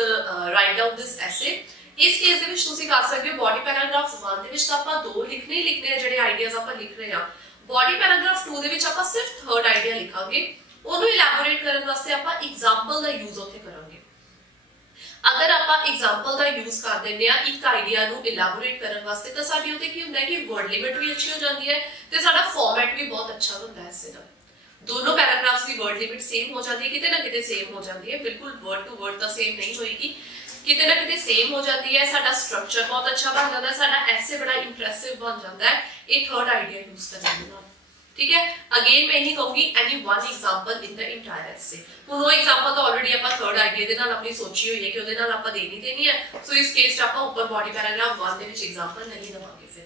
write down this essay ਇਸ ਕੇਸ ਦੇ ਵਿੱਚ ਤੁਸੀਂ ਕਰ ਸਕਦੇ ਹੋ ਬੋਡੀ ਪੈਰਾਗ੍ਰਾਫ 1 ਦੇ ਵਿੱਚ ਤਾਂ ਆਪਾਂ ਦੋ ਲਿਖਣੇ ਆ ਜਿਹੜੇ ਆਈਡੀਆਜ਼ ਆਪਾਂ ਲਿਖ ਰਹੇ ਹਾਂ ਬੋਡੀ ਪੈਰਾਗ੍ਰਾਫ 2 ਦੇ ਵਿੱਚ ਆਪਾਂ ਸਿਰਫ ਥਰਡ ਆਈਡੀਆ ਲਿਖਾਂਗੇ ਉਹਨੂੰ ਇਲੈਬੋਰੇਟ ਕਰਨ ਵਾਸਤੇ ਆਪਾਂ ਐਗਜ਼ਾਮਪਲ ਦਾ ਯੂਜ਼ ਉੱਥੇ ਕਰਾਂਗੇ अगर आप एग्जांपल का यूज कर देंगे एक आइडिया ਨੂੰ ਇਲੈਬੋਰੇਟ ਕਰਨ ਵਾਸਤੇ ਤਾਂ ਸਾਡੀ ਉੱਤੇ ਕੀ ਹੁੰਦਾ ਹੈ ਕਿ ਵਰਡ ਲਿਮਿਟ ਵੀ ਅੱਛੀ ਹੋ ਜਾਂਦੀ ਹੈ ਤੇ ਸਾਡਾ ਫਾਰਮੈਟ ਵੀ ਬਹੁਤ ਅੱਛਾ ਹੁੰਦਾ ਹੈ ਇਸੇ ਨਾਲ ਦੋਨੋਂ ਪੈਰਾਗ੍ਰਾਫਸ ਦੀ ਵਰਡ ਲਿਮਿਟ ਸੇਮ ਹੋ ਜਾਂਦੀ ਹੈ ਕਿਤੇ ਨਾ ਕਿਤੇ ਸੇਮ ਹੋ ਜਾਂਦੀ ਹੈ ਬਿਲਕੁਲ ਵਰਡ ਟੂ ਵਰਡ ਤਾਂ ਸੇਮ ਨਹੀਂ ਹੋਏਗੀ ਕਿਤੇ ਨਾ ਕਿਤੇ ਸੇਮ ਹੋ ਜਾਂਦੀ ਹੈ ਸਾਡਾ ਸਟਰਕਚਰ ਬਹੁਤ ਅੱਛਾ ਬਣ ਜਾਂਦਾ ਹੈ ਸਾਡਾ ਐਸੇ ਬੜਾ ਇੰਪ੍ਰੈਸਿਵ ਬਣ ਜਾਂਦਾ ਹੈ ਇਹ ਥਰਡ ਆਈਡੀਆ ਯੂਜ਼ ਕਰਨ ਦੇ ਨਾਲ ठीक है अगेन मैं ही कहूंगी any one example in the entire essay ਹੁਣ ਉਹ ਐਗਜ਼ਾਮਪਲ ਤਾਂ ਆਲਰੇਡੀ ਆਪਾਂ ਥਰਡ ਆਈਡੀਆ ਦੇ ਨਾਲ ਆਪਣੀ ਸੋਚੀ ਹੋਈ ਹੈ ਕਿ ਉਹਦੇ ਨਾਲ ਆਪਾਂ ਦੇਣੀ ਹੈ ਸੋ ਇਸ ਕੇਸ 'ਚ ਆਪਾਂ ਉੱਪਰ ਬੋਡੀ ਪੈਰਾਗ੍ਰਾਫ 1 ਦੇ ਵਿੱਚ ਐਗਜ਼ਾਮਪਲ ਨਹੀਂ ਦਵਾਂਗੇ ਫਿਰ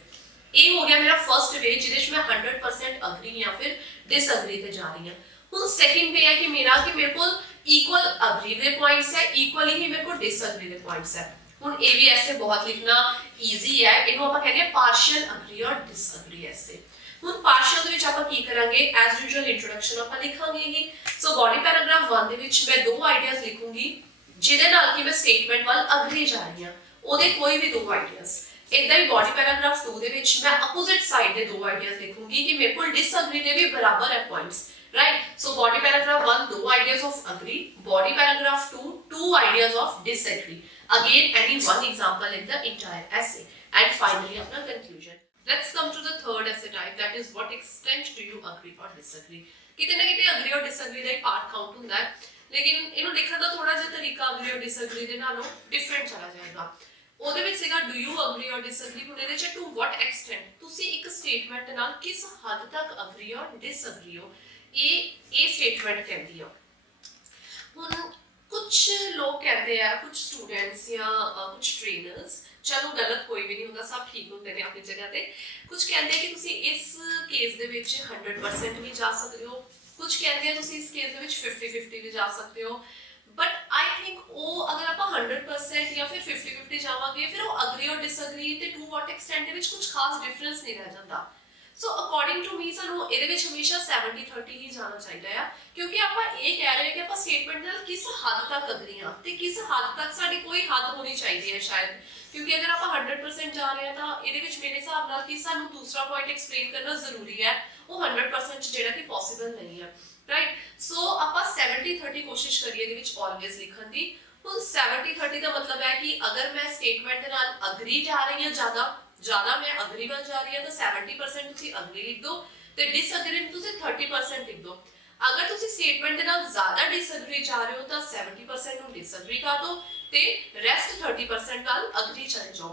ਇਹ ਹੋ ਗਿਆ ਮੇਰਾ ਫਰਸਟ ਵੇ ਜਿਹਦੇ 'ਚ ਮੈਂ 100% ਅਗਰੀ ਜਾਂ ਫਿਰ ਡਿਸਅਗਰੀ ਤੇ ਜਾ ਰਹੀ ਹਾਂ ਹੁਣ ਸੈਕਿੰਡ ਵੇ ਹੈ ਕਿ ਮੇਰੇ ਕੋਲ ਇਕੁਅਲ ਅਗਰੀ ਦੇ ਪੁਆਇੰਟਸ ਹੈ ਇਕੁਅਲੀ ਹੀ ਮੇਰੇ ਕੋਲ ਡਿਸਅਗਰੀ ਦੇ ਪੁਆਇੰਟਸ ਹੈ ਹੁਣ ਇਹ ਵੀ ਐਸੇ ਬਹੁਤ ਲਿਖਣਾ ਈਜ਼ੀ ਹੈ ਇਹਨੂੰ ਆਪਾਂ ਕਹਿੰਦੇ ਆ ਪਾਰਸ਼ੀਅਲ ਅਗਰੀ ਔਰ ਡਿਸਅਗਰੀ ਐਸੇ ਹੁਣ ਪਾਰਸ਼ੀਅਲ ਦੇ ਵਿੱਚ ਆਪਾਂ ਕੀ ਕਰਾਂਗੇ ਐਸ ਯੂਜੂਅਲ ਇੰਟਰੋਡਕਸ਼ਨ ਆਪਾਂ ਲਿਖਾਂਗੇ ਹੀ ਸੋ ਬੋਡੀ ਪੈਰਾਗ੍ਰਾਫ 1 ਦੇ ਵਿੱਚ ਮੈਂ ਦੋ ਆਈਡੀਆਜ਼ ਲਿਖੂੰਗੀ ਜਿਹਦੇ ਨਾਲ ਕਿ ਮੈਂ ਸਟੇਟਮੈਂਟ ਵੱਲ ਅਗਰੀ ਜਾ ਰਹੀ ਹਾਂ ਉਹਦੇ ਕੋਈ ਵੀ ਦੋ ਆਈਡੀਆਜ਼ ਇਦਾਂ ਹੀ ਬੋਡੀ ਪੈਰਾਗ੍ਰਾਫ 2 ਦੇ ਵਿੱਚ ਮੈਂ ਆਪੋਜ਼ਿਟ ਸਾਈਡ ਦੇ ਦੋ ਆਈਡੀਆਜ਼ ਲਿਖੂੰਗੀ ਕਿ ਮੇਰੇ ਕੋਲ ਡਿਸਅਗਰੀ ਦੇ ਵੀ ਬਰਾਬਰ ਹੈ points right so body paragraph 1 two ideas of agree body paragraph 2 two ideas of disagree again any one example in the entire essay and finally apna conclusion let's come to the third essay type that is what extent do you agree or disagree ਕਿਤੇ ਨਾ ਕਿਤੇ agree or disagree ਦਾ ਇੱਕ part count ਹੁੰਦਾ ਹੈ ਲੇਕਿਨ ਇਹਨੂੰ ਲਿਖਣ ਦਾ ਥੋੜਾ ਜਿਹਾ ਤਰੀਕਾ agree or disagree ਦੇ ਨਾਲੋਂ ਡਿਫਰੈਂਟ ਚਲਾ ਜਾਏਗਾ ਉਹਦੇ ਵਿੱਚ ਸੀਗਾ do you agree or disagree ਹੁਣ ਇਹਦੇ ਚ to what extent ਤੁਸੀਂ ਇੱਕ ਸਟੇਟਮੈਂਟ ਨਾਲ ਕਿਸ ਹੱਦ ਤੱਕ agree or disagree ਹੋ ਇਹ ਸਟੇਟਮੈਂਟ ਕਹਿੰਦੀ ਆ ਹੁਣ ਕੁਝ ਲੋਕ ਕਹਿੰਦੇ ਆ ਕੁਝ ਸਟੂਡੈਂਟਸ ਜਾਂ ਕੁਝ ਟ੍ਰੇਨਰਸ ਚਲੋ ਗਲਤ ਕੋਈ ਵੀ ਨਹੀਂ ਹੁੰਦਾ ਸਭ ਠੀਕ ਹੁੰਦੇ ਨੇ ਆਪਣੀ ਜਗ੍ਹਾ ਤੇ ਕੁਝ ਕਹਿੰਦੇ ਕਿ ਤੁਸੀਂ ਇਸ ਕੇਸ ਦੇ ਵਿੱਚ 100% ਵੀ ਜਾ ਸਕਦੇ ਹੋ ਕੁਝ ਕਹਿੰਦੇ ਆ ਤੁਸੀਂ ਇਸ ਕੇਸ ਦੇ ਵਿੱਚ 50-50 ਵੀ ਜਾ ਸਕਦੇ ਹੋ ਬਟ ਆਈ ਥਿੰਕ ਉਹ ਅਗਰ ਆਪਾਂ 100% ਜਾਂ ਫਿਰ 50-50 ਜਾਵਾਂਗੇ ਫਿਰ ਉਹ ਅਗਰੀ ਔਰ ਡਿਸਅਗਰੀ ਤੇ ਟੂ ਵਾਟ ਐਕਸਟੈਂਟ ਦੇ ਵਿੱਚ ਕੁਝ ਖਾਸ ਡਿਫਰੈਂਸ ਨਹੀਂ ਰਹਿ ਜਾਂਦਾ ਸੋ ਅਕੋਰਡਿੰਗ ਟੂ ਮੀ ਸਾਨੂੰ ਇਹਦੇ ਵਿੱਚ ਹਮੇਸ਼ਾ 70-30 ਹੀ ਜਾਣਾ ਚਾਹੀਦਾ ਆ ਕਿਉਂਕਿ ਆਪਾਂ ਇਹ ਕਹਿ ਰਹੇ ਹਾਂ ਕਿ ਆਪਾਂ ਸਟੇਟਮੈਂਟ ਨਾਲ ਕਿਸ ਹੱਦ ਤੱਕ ਅਗਰੀ ਹਾਂ ਤੇ ਕਿਸ ਹੱਦ ਤੱਕ ਸਾਡੀ ਕੋਈ ਹੱਦ ਹੋਣੀ ਚਾਹੀਦੀ ਹੈ ਸ਼ਾਇਦ क्योंकि अगर आप 100% जा रहे हैं तो ਇਹਦੇ ਵਿੱਚ ਮੇਰੇ ਹਿਸਾਬ ਨਾਲ ਕਿ ਸਾਨੂੰ ਦੂਸਰਾ ਪੁਆਇੰਟ ਐਕਸਪਲੇਨ ਕਰਨਾ ਜ਼ਰੂਰੀ ਹੈ, ਉਹ 100% ਚ ਜਿਹੜਾ ਕਿ ਪੋਸੀਬਲ ਨਹੀਂ ਹੈ, ਰਾਈਟ। ਸੋ ਆਪਾਂ 70-30 ਕੋਸ਼ਿਸ਼ ਕਰੀਏ ਇਹਦੇ ਵਿੱਚ ਆਲਵੇਜ਼ ਲਿਖਣ ਦੀ। ਹੁਣ 70-30 ਦਾ ਮਤਲਬ ਹੈ ਕਿ ਅਗਰ ਮੈਂ ਸਟੇਟਮੈਂਟ ਦੇ ਨਾਲ ਅਗਰੀ ਜਾ ਰਹੀ ਹਾਂ, ਜ਼ਿਆਦਾ ਮੈਂ ਅਗਰੀ ਵੱਲ ਜਾ ਰਹੀ ਹਾਂ ਤਾਂ 70% ਤੁਸੀਂ ਅਗਰੀ ਲਿਖ ਦਿਓ ਤੇ ਡਿਸਐਗਰੀ ਨੂੰ ਤੁਸੀਂ 30% ਲਿਖ ਦਿਓ। अगर तुसी स्टेटमेंट के नाल ज्यादा डिसएग्री जा रहे हो तो 70% ਨੂੰ डिसएग्री कर दो ਤੇ ਰੈਸਟ 30% ਨਾਲ ਅਗਰੀ ਚਲੇ ਜਾਓ।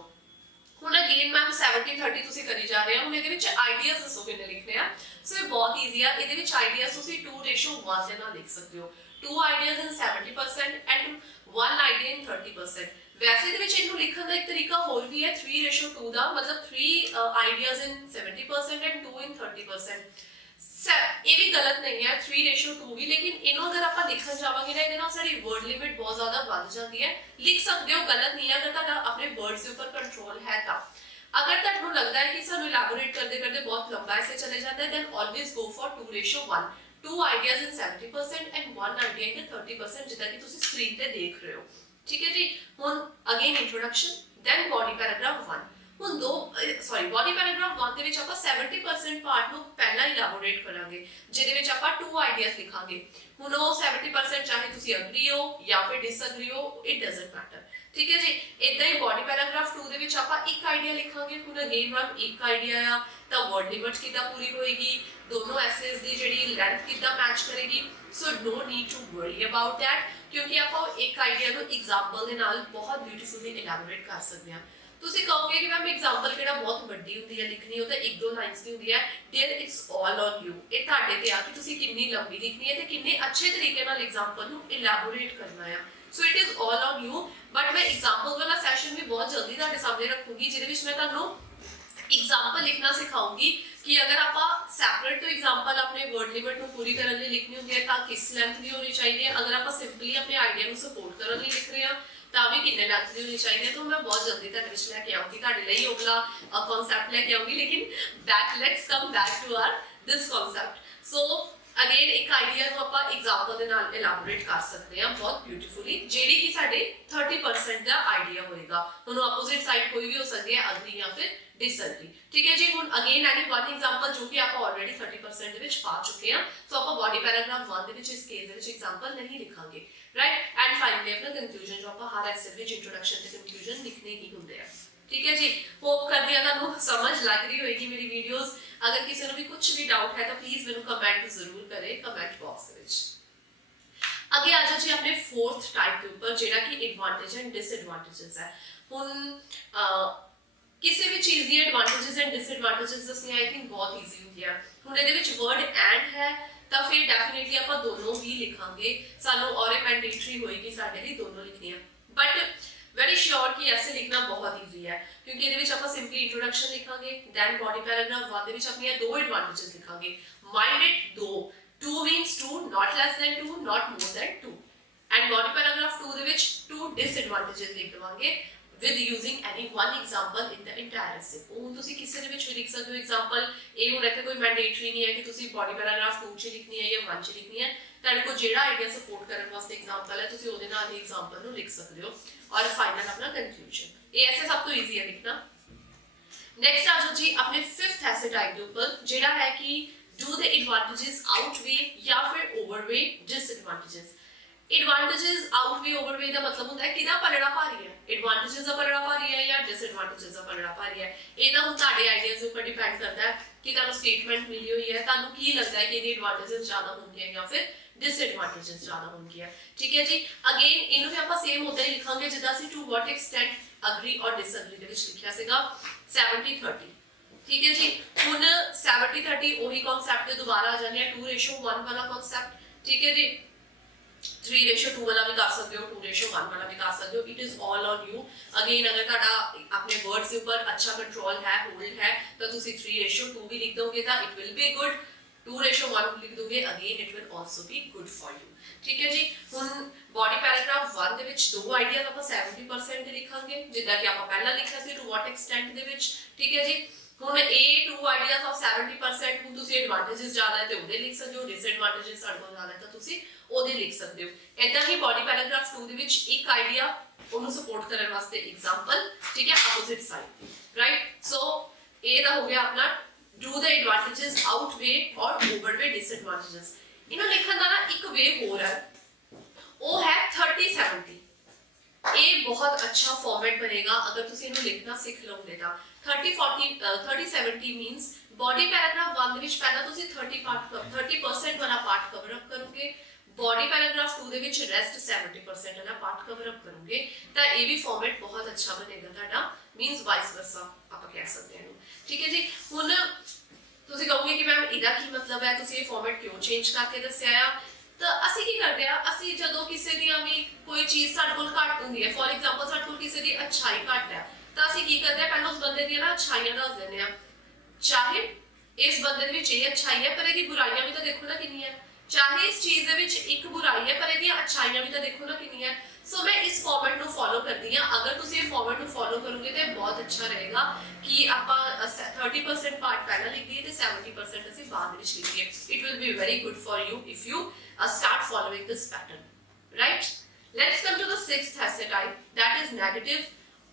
ਹੁਣ ਅਗੇਨ ਮੈਮ 70-30 ਤੁਸੀਂ ਕਰੀ ਜਾ ਰਹੇ ਹੋ। ਹੁਣ ਇਹਦੇ ਵਿੱਚ ਆਈਡੀਆਜ਼ ਦੱਸੋ ਕਿੰਨੇ ਲਿਖਨੇ ਆ। ਸੋ ਇਹ ਬਹੁਤ ਈਜ਼ੀ ਆ। ਇਹਦੇ ਵਿੱਚ ਆਈਡੀਆਜ਼ ਤੁਸੀਂ 2:1 ਦੇ ਨਾਲ ਲਿਖ ਸਕਦੇ ਹੋ। 2 ਆਈਡੀਆਜ਼ ਇਨ 70% ਐਂਡ 1 ਆਈਡੀਆ ਇਨ 30%। ਵੈਸੇ ਇਹਦੇ ਵਿੱਚ ਇਹਨੂੰ ਲਿਖਣ ਦਾ ਇੱਕ ਤਰੀਕਾ ਹੋਰ ਵੀ ਹੈ 3:2 ਦਾ, ਮਤਲਬ 3 ਆਈਡੀਆਜ਼ ਇਨ 70% ਐਂਡ 2 ਇਨ 30%। ਇਹ ਵੀ ਗਲਤ ਨਹੀਂ ਹੈ 3:2 ਵੀ, ਲੇਕਿਨ ਇਹਨੂੰ ਅਗਰ ਆਪਾਂ ਲਿਖਣ ਜਾਵਾਂਗੇ ਨਾ ਇਹਦੇ ਨਾਲ ਸਾਡੀ ਵਰਡ ਲਿਮਿਟ ਬਹੁਤ ਜ਼ਿਆਦਾ ਵੱਧ ਜਾਂਦੀ ਹੈ। ਲਿਖ ਸਕਦੇ ਹੋ, ਗਲਤ ਨਹੀਂ ਹੈ ਅਗਰ ਤੁਹਾਡਾ ਆਪਣੇ ਵਰਡਸ ਦੇ ਉੱਪਰ ਕੰਟਰੋਲ ਹੈ ਤਾਂ। ਅਗਰ ਤੁਹਾਨੂੰ ਲੱਗਦਾ ਹੈ ਕਿ ਸਾਨੂੰ ਇਲੈਬੋਰੇਟ ਕਰਦੇ ਕਰਦੇ ਬਹੁਤ ਲੰਬਾ ਐਸੇ ਚਲੇ ਜਾਂਦਾ ਹੈ, then always go for 2:1, 2 ideas in 70% and 1 idea in 30%, ਜਿੱਦਾਂ ਕਿ ਤੁਸੀਂ ਸਕਰੀਨ ਤੇ ਦੇਖ ਰਹੇ ਹੋ, ਠੀਕ ਹੈ ਜੀ। ਹੁਣ again introduction, then body paragraph 1। ਹੁਣ ਬੋਡੀ ਪੈਰਾਗ੍ਰਾਫ 1 ਦੇ ਵਿੱਚ ਆਪਾਂ 70% ਪਾਰਟ ਨੂੰ ਪਹਿਲਾਂ ਇਲੈਬੋਰੇਟ ਕਰਾਂਗੇ, ਜਿਹਦੇ ਵਿੱਚ ਆਪਾਂ 2 ਆਈਡੀਆਜ਼ ਲਿਖਾਂਗੇ। ਹੁਣ ਉਹ 70% ਚਾਹੇ ਤੁਸੀਂ ਅਗਰੀ ਹੋ ਜਾਂ ਫਿਰ ਡਿਸਐਗਰੀ ਹੋ, ਇਟ ਡਸਨਟ ਮੈਟਰ, ਠੀਕ ਹੈ ਜੀ। ਇਦਾਂ ਹੀ ਬੋਡੀ ਪੈਰਾਗ੍ਰਾਫ 2 ਦੇ ਵਿੱਚ ਆਪਾਂ ਇੱਕ ਆਈਡੀਆ ਲਿਖਾਂਗੇ। ਹੁਣ ਅਗੇਨ ਮੈਮ ਇੱਕ ਆਈਡੀਆ ਆ ਤਾਂ ਵਰਡ ਲਿਮਿਟ ਕਿੱਦਾਂ ਪੂਰੀ ਹੋਏਗੀ, ਦੋਨੋਂ ਐਸੇਸ ਦੀ ਜਿਹੜੀ ਲੈਂਥ ਕਿੱਦਾਂ ਮੈਚ ਕਰੇਗੀ। So no need to worry about that, ਕਿਉਂਕਿ ਆਪਾਂ ਇੱਕ ਆਈਡੀਆ ਨੂੰ ਐਗਜ਼ਾਮਪਲ ਦੇ ਨਾਲ ਬਹੁਤ ਬਿਊਟੀਫੁਲੀ ਇਲੈਬੋਰੇਟ ਕਰ ਸਕਦੇ ਹਾਂ। ਤੁਸੀਂ ਕਹੋਗੇ ਕਿ ਮੈਮ ਐਗਜ਼ਾਮਪਲ ਕਿਹੜਾ ਬਹੁਤ ਵੱਡੀ ਹੁੰਦੀ ਹੈ ਲਿਖਣੀ, ਉਹ ਤਾਂ 1-2 ਲਾਈਨਸ ਦੀ ਹੁੰਦੀ ਹੈ। There it's all on you. ਇਹ ਤੁਹਾਡੇ ਤੇ ਆ ਕਿ ਤੁਸੀਂ ਕਿੰਨੀ ਲੰਬੀ ਲਿਖਣੀ ਹੈ ਤੇ ਕਿੰਨੇ ਅੱਛੇ ਤਰੀਕੇ ਨਾਲ ਐਗਜ਼ਾਮਪਲ ਨੂੰ ਇਲੈਬੋਰੇਟ ਕਰਨਾ ਹੈ। So it is all on you. But ਮੈਂ ਐਗਜ਼ਾਮਪਲ ਵਾਲਾ ਸੈਸ਼ਨ ਵੀ ਬਹੁਤ ਜਲਦੀ ਤੁਹਾਡੇ ਸਾਹਮਣੇ ਰੱਖੂੰਗੀ, ਜਿਹਦੇ ਵਿੱਚ ਮੈਂ ਤੁਹਾਨੂੰ एग्जाम्पल लिखना सिखाऊंगी कि अगर आप सैपरेट तो एग्जाम्पल अपने वर्ड लिमिट को पूरी करने लिए लिखनी होंगी तो किस लेंथ की होनी चाहिए। अगर आप सिंपली अपने आइडिया को सपोर्ट करने लिए लिख रहे हैं तो भी कितने लेंथ की होनी चाहिए। तो मैं बहुत जल्दी लैके आऊँगी तुहाडे लई अगला कॉन्सैप्ट लैके आऊँगी, लेकिन let's come back to our this concept. So again एक आइडिया को आप एग्जाम्पल के नाल इलैबोरेट कर सकते हैं बहुत ब्यूटीफुली, ਜਿਹੜੀ कि साडे 30% का आइडिया होएगा। हुण ऑपोजिट साइड कोई भी हो सकती है, अग्री या फिर डिसएग्री, ठीक है जी। हुण अगेन एनी वन एग्जांपल जो कि आप ऑलरेडी 30% ਦੇ ਵਿੱਚ ਪਾ ਚੁੱਕੇ ਹਾਂ। ਸੋ ਆਪਾਂ ਬੋਡੀ ਪੈਰਾਗ੍ਰਾਫ 1 ਦੇ ਵਿੱਚ ਇਸ ਕੇਸ ਦੇ ਵਿੱਚ ਐਗਜ਼ਾਮਪਲ ਨਹੀਂ ਲਿਖਾਂਗੇ, ਰਾਈਟ। ਐਂਡ ਫਾਈਨਲੀ ਆਪਣਾ ਕਨਕਲੂਜਨ ਜੋ ਆਪਾਂ ਹਰ ਐਸੇ ਵਿੱਚ ਇੰਟਰੋਡਕਸ਼ਨ ਤੇ ਕਨਕਲੂਜਨ ਲਿਖਨੇ ਹੀ ਹੁੰਦੇ ਆ, ठीक है जी। होप करती है ਤੁਹਾਨੂੰ समझ लग रही होगी मेरी वीडियोस। अगर किसी को भी कुछ भी डाउट है तो प्लीज मैंने कमेंट जरूर करें कमेंट बॉक्स ਵਿੱਚ। ਅੱਗੇ ਆ ਜਾਓ ਜੀ ਆਪਣੇ 4th ਟਾਈਪ ਦੇ ਉੱਪਰ, ਜਿਹੜਾ ਕਿ ਐਡਵਾਂਟੇਜ ਐਂਡ ਡਿਸਐਡਵਾਂਟੇजेस ਹੈ। ਹੁਣ ਕਿਸੇ ਵੀ ਚੀਜ਼ ਦੀ ਐਡਵਾਂਟੇजेस ਐਂਡ ਡਿਸਐਡਵਾਂਟੇजेस ਦੱਸਣੀ ਆਈ ਥਿੰਕ ਬਹੁਤ ਈਜ਼ੀ ਹੁੰਦੀ ਹੈ। ਹੁਣ ਇਹਦੇ ਵਿੱਚ ਵਰਡ ਐਂਡ ਹੈ ਤਾਂ ਫਿਰ ਡੈਫੀਨਿਟਲੀ ਆਪਾਂ ਦੋਨੋਂ ਹੀ ਲਿਖਾਂਗੇ, ਸਾਨੂੰ ਔਰ ਇਹ ਮੈਂਡੇਟਰੀ ਹੋਏਗੀ ਸਾਡੇ ਲਈ ਦੋਨੋਂ ਲਿਖਣੀਆਂ। ਬਟ वेरी श्योर कि ऐसे लिखना बहुत ईजी है, क्योंकि ये ਆਪਾਂ सिंपली इंट्रोडक्शन लिखांगे, दैन बॉडी पैराग्राफ 1 ਦੇ ਵਿੱਚ ਆਪਣੀਆਂ 2 ਐਡਵਾਂਟੇजेस ਲਿਖਾਂਗੇ। Mind it 2 means 2, not less than 2, not more than 2। And body paragraph 2 ਦੇ ਵਿੱਚ 2 डिसएडवांटेजेस ਲਿਖ ਦਵਾਂਗੇ with using any one example in the entire essay। ਉਹ ਤੁਸੀਂ ਕਿਸੇ ਦੇ ਵਿੱਚ ਵੀ ਲਿਖ ਸਕਦੇ ਹੋ ਐਗਜ਼ਾਮਪਲ। ਇਹ ਹੁਣ ਇੱਥੇ ਕੋਈ ਮੈਂਡੇਟਰੀ ਨਹੀਂ ਹੈ ਕਿ ਤੁਸੀਂ ਬॉडी ਪੈਰਾਗ੍ਰਾਫ 2 ਚ ਲਿਖਣੀ ਹੈ ਜਾਂ 1 ਚ ਲਿਖਣੀ ਹੈ। ਤੁਹਾਡੇ ਕੋਲ ਜਿਹੜਾ ਆਈਡੀਆ ਸਪੋਰਟ ਕਰਨ ਵਾਸਤੇ ਐਗਜ਼ਾਮਪਲ ਹੈ ਤੁਸੀਂ ਉਹਦੇ ਨਾਲ ਹੀ ਐਗਜ਼ਾਮਪਲ ਨੂੰ ਲਿਖ ਸਕਦੇ ਹੋ। और फाइनल अपना कंक्लूजन, ये ऐसे सब तो इजी है लिखना। नेक्स्ट आ जाओ जी अपने 5th ऐसे टाइप के ऊपर, जेड़ा है कि डू द एडवांटेजेस आउटवे या फिर ओवरवे डिसएडवांटेजेस। एडवांटेजेस आउटवे ओवरवे ਦਾ ਮਤਲਬ ਹੁੰਦਾ ਹੈ ਕਿਹਦਾ ਪਲੜਾ ਭਾਰੀ ਹੈ, ਐਡਵਾਂਟੇजेस ਦਾ ਪਲੜਾ ਭਾਰੀ ਹੈ ਜਾਂ ਡਿਸਐਡਵਾਂਟੇजेस ਦਾ ਪਲੜਾ ਭਾਰੀ ਹੈ। ਇਹ ਤਾਂ ਹੁਣ ਤੁਹਾਡੇ ਆਈਡੀਆਜ਼ ਉੱਪਰ ਡਿਪੈਂਡ ਕਰਦਾ ਹੈ ਕਿ ਤੁਹਾਨੂੰ ਸਟੇਟਮੈਂਟ ਮਿਲੀ ਹੋਈ ਹੈ, ਤੁਹਾਨੂੰ ਕੀ ਲੱਗਦਾ ਹੈ ਕਿ ਇਹਦੀ ਐਡਵਾਂਟੇजेस ਜ਼ਿਆਦਾ ਹੋਣਗੇ ਜਾਂ ਫਿਰ डिसएडवांटेजेस ज्यादा होंगे, ठीक है जी। अगेन इन्हों भी ਆਪਾਂ सेम उदा ही लिखांगे जिदा ਅਸੀਂ टू व्हाट एक्सटेंट अग्री और डिसएग्री ਦੇ ਵਿੱਚ ਲਿਖਿਆ ਸੀਗਾ 70-30, ठीक है जी। ਹੁਣ 70-30 ਉਹੀ ਕਨਸੈਪਟ ਤੇ ਦੁਬਾਰਾ ਆ ਜਾਂਦੇ ਆ 2:1 ਵਾਲਾ ਕਨਸੈਪਟ, ठीक है जी। 3:2 ਵਾਲਾ ਵੀ ਕਰ ਸਕਦੇ ਹੋ, 2:1 ਵਾਲਾ ਵੀ ਕਰ ਸਕਦੇ ਹੋ। It is all on you. Again अगर ਤੁਹਾਡਾ ਆਪਣੇ वर्ड्स ਦੇ ਉੱਪਰ अच्छा कंट्रोल है, होल्ड है, ਤਾਂ ਤੁਸੀਂ 3:2 ਵੀ ਲਿਖ ਦੋਗੇ ਤਾਂ इट विल बी गुड। 2:1 लिख दोगे, again it will also be good for you, ठीक है जी। हुन बॉडी पैराग्राफ 1 ਦੇ ਵਿੱਚ 2 ਆਈਡੀਆਜ਼ ਆਪਾਂ 70% ਦੇ ਲਿਖਾਂਗੇ, ਜਿੱਦਾਂ ਕਿ ਆਪਾਂ ਪਹਿਲਾਂ ਲਿਖਿਆ ਸੀ ਟੂ ਵਾਟ ਐਕਸਟੈਂਟ ਦੇ ਵਿੱਚ, ठीक है जी। ਹੁਣ ਇਹ 2 ਆਈਡੀਆਜ਼ ਆਫ 70% ਹੁਣ ਤੁਸੀਂ ਐਡਵਾਂਟੇजेस ਜ਼ਿਆਦਾ ਹੈ ਤੇ ਉਹਦੇ ਲਿਖ ਸਕਦੇ ਹੋ, ਡਿਸਐਡਵਾਂਟੇजेस ਸਾਡੇ ਕੋਲ ਜ਼ਿਆਦਾ ਹੈ ਤਾਂ ਤੁਸੀਂ ਉਹਦੇ ਲਿਖ ਸਕਦੇ ਹੋ। ਇਦਾਂ ਹੀ ਬॉडी ਪੈਰਾਗ੍ਰਾਫ 2 ਦੇ ਵਿੱਚ ਇੱਕ ਆਈਡੀਆ ਉਹਨੂੰ ਸਪੋਰਟ ਕਰਨ ਵਾਸਤੇ ਐਗਜ਼ਾਮਪਲ, ਠੀਕ ਹੈ, ਆਪੋਜ਼ਿਟ ਸਾਈਡ, ਰਾਈਟ। ਸੋ ਇਹ ਤਾਂ ਹੋ ਗਿਆ ਆਪਣਾ do the advantages outweigh or overweigh disadvantages। ਇਹਨੂੰ ਲਿਖਣ ਦਾ ਨਾ ਇੱਕ ਵੇ ਹੋਰ ਹੈ, ਉਹ ਹੈ 30-70। ਇਹ ਬਹੁਤ ਅੱਛਾ ਫਾਰਮੈਟ ਬਣੇਗਾ ਅਗਰ ਤੁਸੀਂ ਇਹਨੂੰ ਲਿਖਣਾ ਸਿੱਖ ਲਓਗੇ ਤਾਂ। 30-70 ਮੀਨਸ ਬੋਡੀ ਪੈਰਾਗ੍ਰਾਫ 1 ਦੇ ਵਿੱਚ ਪਹਿਲਾਂ ਤੁਸੀਂ 30% ਵਾਲਾ ਪਾਰਟ ਕਵਰ ਅਪ ਕਰੋਗੇ, ਬੋਡੀ ਪੈਰਾਗ੍ਰਾਫ 2 ਦੇ ਵਿੱਚ ਰੈਸਟ 70% ਵਾਲਾ ਪਾਰਟ ਕਵਰ ਅਪ ਕਰੋਗੇ, ਤਾਂ ਇਹ ਵੀ ਫਾਰਮੈਟ ਬਹੁਤ ਅੱਛਾ ਬਣੇਗਾ ਤੁਹਾਡਾ, ਮੀਨਸ ਵਾਈਸ ਵਰਸਾ ਆਪਾਂ ਕਹਿ ਸਕਦੇ ਹਾਂ, ਠੀਕ ਹੈ ਜੀ। ਹੁਣ ਤੁਸੀਂ ਕਹੋਗੇ ਕਿ ਮੈਮ ਇਹਦਾ ਕੀ ਮਤਲਬ ਹੈ, ਤੁਸੀਂ ਇਹ ਫਾਰਮੈਟ ਕਿਉਂ ਚੇਂਜ ਕਰਕੇ ਦੱਸਿਆ ਆ? ਤਾਂ ਅਸੀਂ ਕੀ ਕਰਦੇ ਆ, ਅਸੀਂ ਜਦੋਂ ਕਿਸੇ ਦੀਆਂ ਵੀ ਕੋਈ ਚੀਜ਼ ਸਾਡੇ ਕੋਲ ਘੱਟ ਹੁੰਦੀ ਹੈ, ਫੋਰ ਐਗਜ਼ਾਮਪਲ ਸਾਡੇ ਕੋਲ ਕਿਸੇ ਦੀ ਅੱਛਾਈ ਘੱਟ ਹੈ, ਤਾਂ ਅਸੀਂ ਕੀ ਕਰਦੇ ਆ, ਪਹਿਲਾਂ ਉਸ ਬੰਦੇ ਦੀਆਂ ਨਾ ਅੱਛਾਈਆਂ ਦੱਸ ਦਿੰਦੇ ਆ। ਚਾਹੇ ਇਸ ਬੰਦੇ ਦੇ ਵਿੱਚ ਇਹ ਅੱਛਾਈ ਹੈ ਪਰ ਇਹਦੀ ਬੁਰਾਈਆਂ ਵੀ ਤਾਂ ਦੇਖੋ ਨਾ ਕਿੰਨੀਆਂ, ਚਾਹੇ ਇਸ ਚੀਜ਼ ਦੇ ਵਿੱਚ ਇੱਕ ਬੁਰਾਈ ਹੈ ਪਰ ਇਹਦੀਆਂ ਅੱਛਾਈਆਂ ਵੀ ਤਾਂ ਦੇਖੋ ਨਾ ਕਿੰਨੀਆਂ। ਸੋ ਮੈਂ ਇਸ ਫਾਰਮੈਟ ਨੂੰ ਫੋਲੋ ਕਰਦੀ ਹਾਂ। ਅਗਰ ਤੁਸੀਂ ਇਹ ਫਾਰਮੈਟ ਨੂੰ ਫੋਲੋ ਕਰੋਗੇ ਤਾਂ ਬਹੁਤ ਅੱਛਾ ਰਹੇਗਾ ਕਿ ਆਪਾਂ 30% ਪਾਰਟ ਪਹਿਲਾਂ ਲਿਖ ਦਈਏ ਤੇ 70% ਅਸੀਂ ਬਾਅਦ ਵਿੱਚ ਲਿਖੀਏ। It will be very good for you if you start following this pattern, right? Let's come to the sixth essay type, that is negative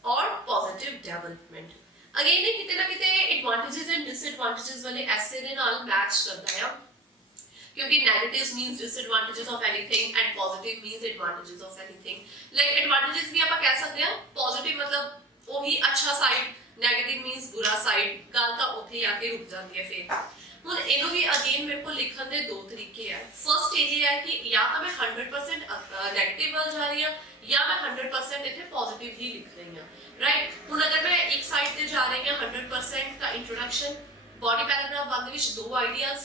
or positive development। Again ਇਹ ਕਿਤੇ ਨਾ ਕਿਤੇ advantages and disadvantages ਵਾਲੇ essay ਦੇ ਨਾਲ match ਕਰਦਾ ਆ, क्योंकि negatives means disadvantages of anything and positive means advantages of anything। like advantages भी ਆਪਾਂ ਕਹਿ ਸਕਦੇ ਹਾਂ, positive मतलब ਉਹੀ ਅੱਛਾ side, negative means बुरा side। ਗੱਲ ਤਾਂ ਉੱਥੇ ਹੀ ਆ ਕੇ ਰੁਕ ਜਾਂਦੀ ਹੈ। ਫਿਰ ਹੁਣ ਇਹਨੂੰ ਵੀ ਅਗੇਨ ਮੇਰੇ ਕੋਲ ਲਿਖਣ ਦੇ ਦੋ ਤਰੀਕੇ ਆ। ਫਰਸਟ ਇਹ ਹੈ ਕਿ ਜਾਂ ਤਾਂ ਮੈਂ 100% ਨੈਗੇਟਿਵ ਵੱਲ ਜਾ ਰਹੀ ਹਾਂ ਜਾਂ ਮੈਂ 100% ਇੱਥੇ ਪੋਜ਼ਿਟਿਵ ਹੀ ਲਿਖ ਰਹੀ ਹਾਂ, ਰਾਈਟ। ਹੁਣ ਅਗਰ ਮੈਂ ਇੱਕ ਸਾਈਡ ਤੇ ਜਾ ਰਹੀ ਹਾਂ 100% ਦਾ ਇੰਟਰੋਡਕਸ਼ਨ, ਬੋਡੀ ਪੈਰਾਗ੍ਰਾਫ 1 ਦੇ ਵਿੱਚ ਦੋ ਆਈਡੀਆਜ਼,